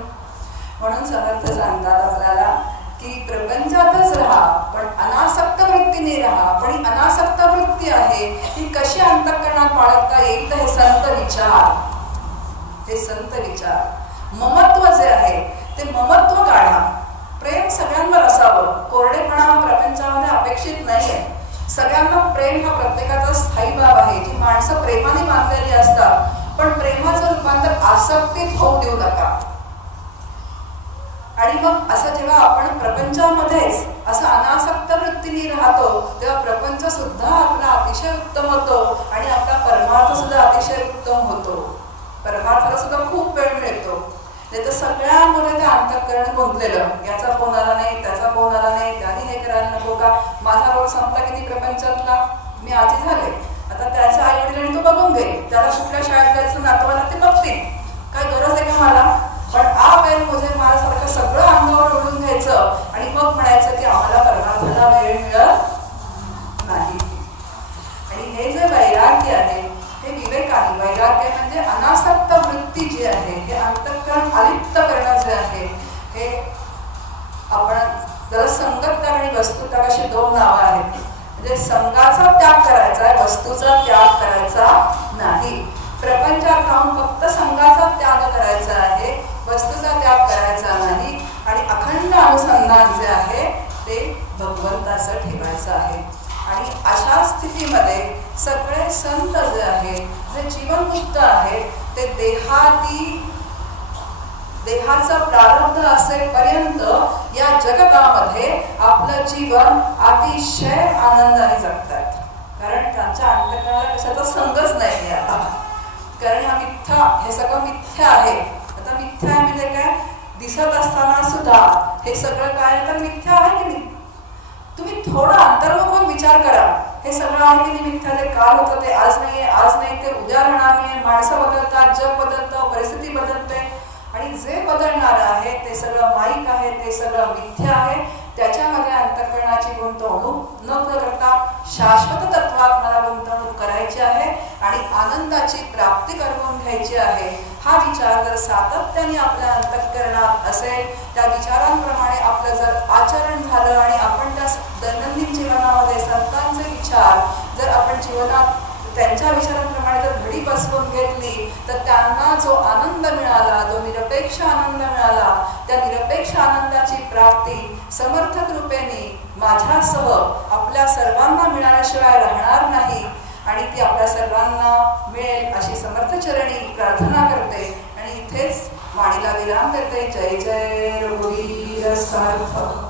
म्हणून समर्थ सांगतात आपल्याला की प्रपंचातच राहा पण अनासक्त वृत्तीने राहा. पण ही अनासक्त वृत्ती आहे ही कशी अंतःकरणात बाळगता येईल तर हे संत विचार, हे संत विचार. ममत्व जे आहे ते ममत्व काढा. प्रेम सगळ्यांवर असावं. कोरडेपणा हा प्रपंचामध्ये अपेक्षित नाहीये. सगळ्यांना प्रेम हा प्रत्येकाचा स्थायी भाव आहे. जी माणसं प्रेमाने बांधलेली असतात, पण प्रेमाचं रूपांतर आसक्तीत होऊ देऊ नका. आणि मग असं जेव्हा आपण प्रपंचामध्येच असं अनासक्त वृत्तीने राहतो तेव्हा प्रपंच सुद्धा आपला अतिशय उत्तम होतो आणि आपला परमार्थ सुद्धा अतिशय उत्तम होतो. परमार्थाला सुद्धा खूप वेळ मिळतो. नाही तर सगळ्यांमध्ये ते अंतःकरण गुंतलेलं, याचा फोन आला नाही, त्याचा फोन आला नाही, त्याने हे करायला नको का, माझा रोग संपला किती प्रपंचातला, मी आजी झाले, आता त्याच्या आई वडिलांनी तो बघून घेईल, त्याला कुठल्या शाळेत जायचं नातवाला ते बघतील, काय गरज आहे का मला. पण आप आहे मुझे माझ्यासारखं सगळं अंगावर ओढून घ्यायचं आणि मग म्हणायचं की आम्हाला परमार्थाला वेळ मिळत नाही. आणि हे जे वैराग्य आहे हे विवेकाने, वैराग्य म्हणजे अनासक्त वृत्ती जी आहे, हे अंतःकरण अलिप्त करणं जे आहे, हे आपण जरा संगत आणि वस्तुता अशी दोन नावं आहेत. म्हणजे संघाचा त्याग करायचा आहे, वस्तूचा त्याग करायचा नाही. प्रपंचात राहून फक्त संघाचा त्याग करायचा आहे, वस्तूचा त्याग करायचा नाही. आणि अखंड अनुसंधान जे आहे ते भगवंताचं ठेवायचं आहे. आणि अशा स्थितीमध्ये सगळे संत जे आहेत, जे जीवनमुक्त आहेत, ते देहाचं प्रारब्ध असेपर्यंत या जगतामध्ये आपलं जीवन अतिशय आनंदाने जगतात. कारण त्यांच्या अंतःकरणाला कशाचा संगच नाही आता. कारण हा मिथ्या, हे सगळं मिथ्या आहे. आता मिथ्या आहे म्हणजे काय, दिसत असताना सुद्धा हे सगळं काय तर मिथ्या आहे की नाही. तुम्ही थोडा अंतर्मुख होऊन विचार करा, हे सगळं आहे की नाही मिथ्या. ते काल होतं ते आज नाहीये, आज नाही ते उद्या राहणार नाही. माणसं बदलतात, जग बदलतं, परिस्थिती बदलते आणि जे बदलणार आहे ते सगळं माईक आहे, ते सगळं मिथ्या आहे. त्याच्यामध्ये अंतःकरणाची गुंतवणूक न करता शाश्वत तत्वात मला गुंतवणूक करायची आहे आणि आनंदाची प्राप्ती करून घ्यायची आहे. हा विचार जर सातत्याने आपल्या अंतःकरणात असेल, त्या विचारांप्रमाणे आपलं जर आचरण झालं आणि आपण त्या दैनंदिन जीवनामध्ये संतांचे विचार जर आपण जीवनात त्यांच्या विचारांप्रमाणे जर घडी बसवून घेतली तर त्यांना जो आनंद मिळाला, जो निरपेक्ष आनंद मिळाला, त्या निरपेक्ष आनंदाची प्राप्ती समर्थ कृपेने माझ्यासह आपल्या सर्वांना मिळाल्याशिवाय राहणार नाही आणि ती आपल्या सर्वांना मिळेल अशी समर्थचरणी प्रार्थना करते आणि इथेच वाणीला विराम करते. जय जय रघुवीर समर्थ.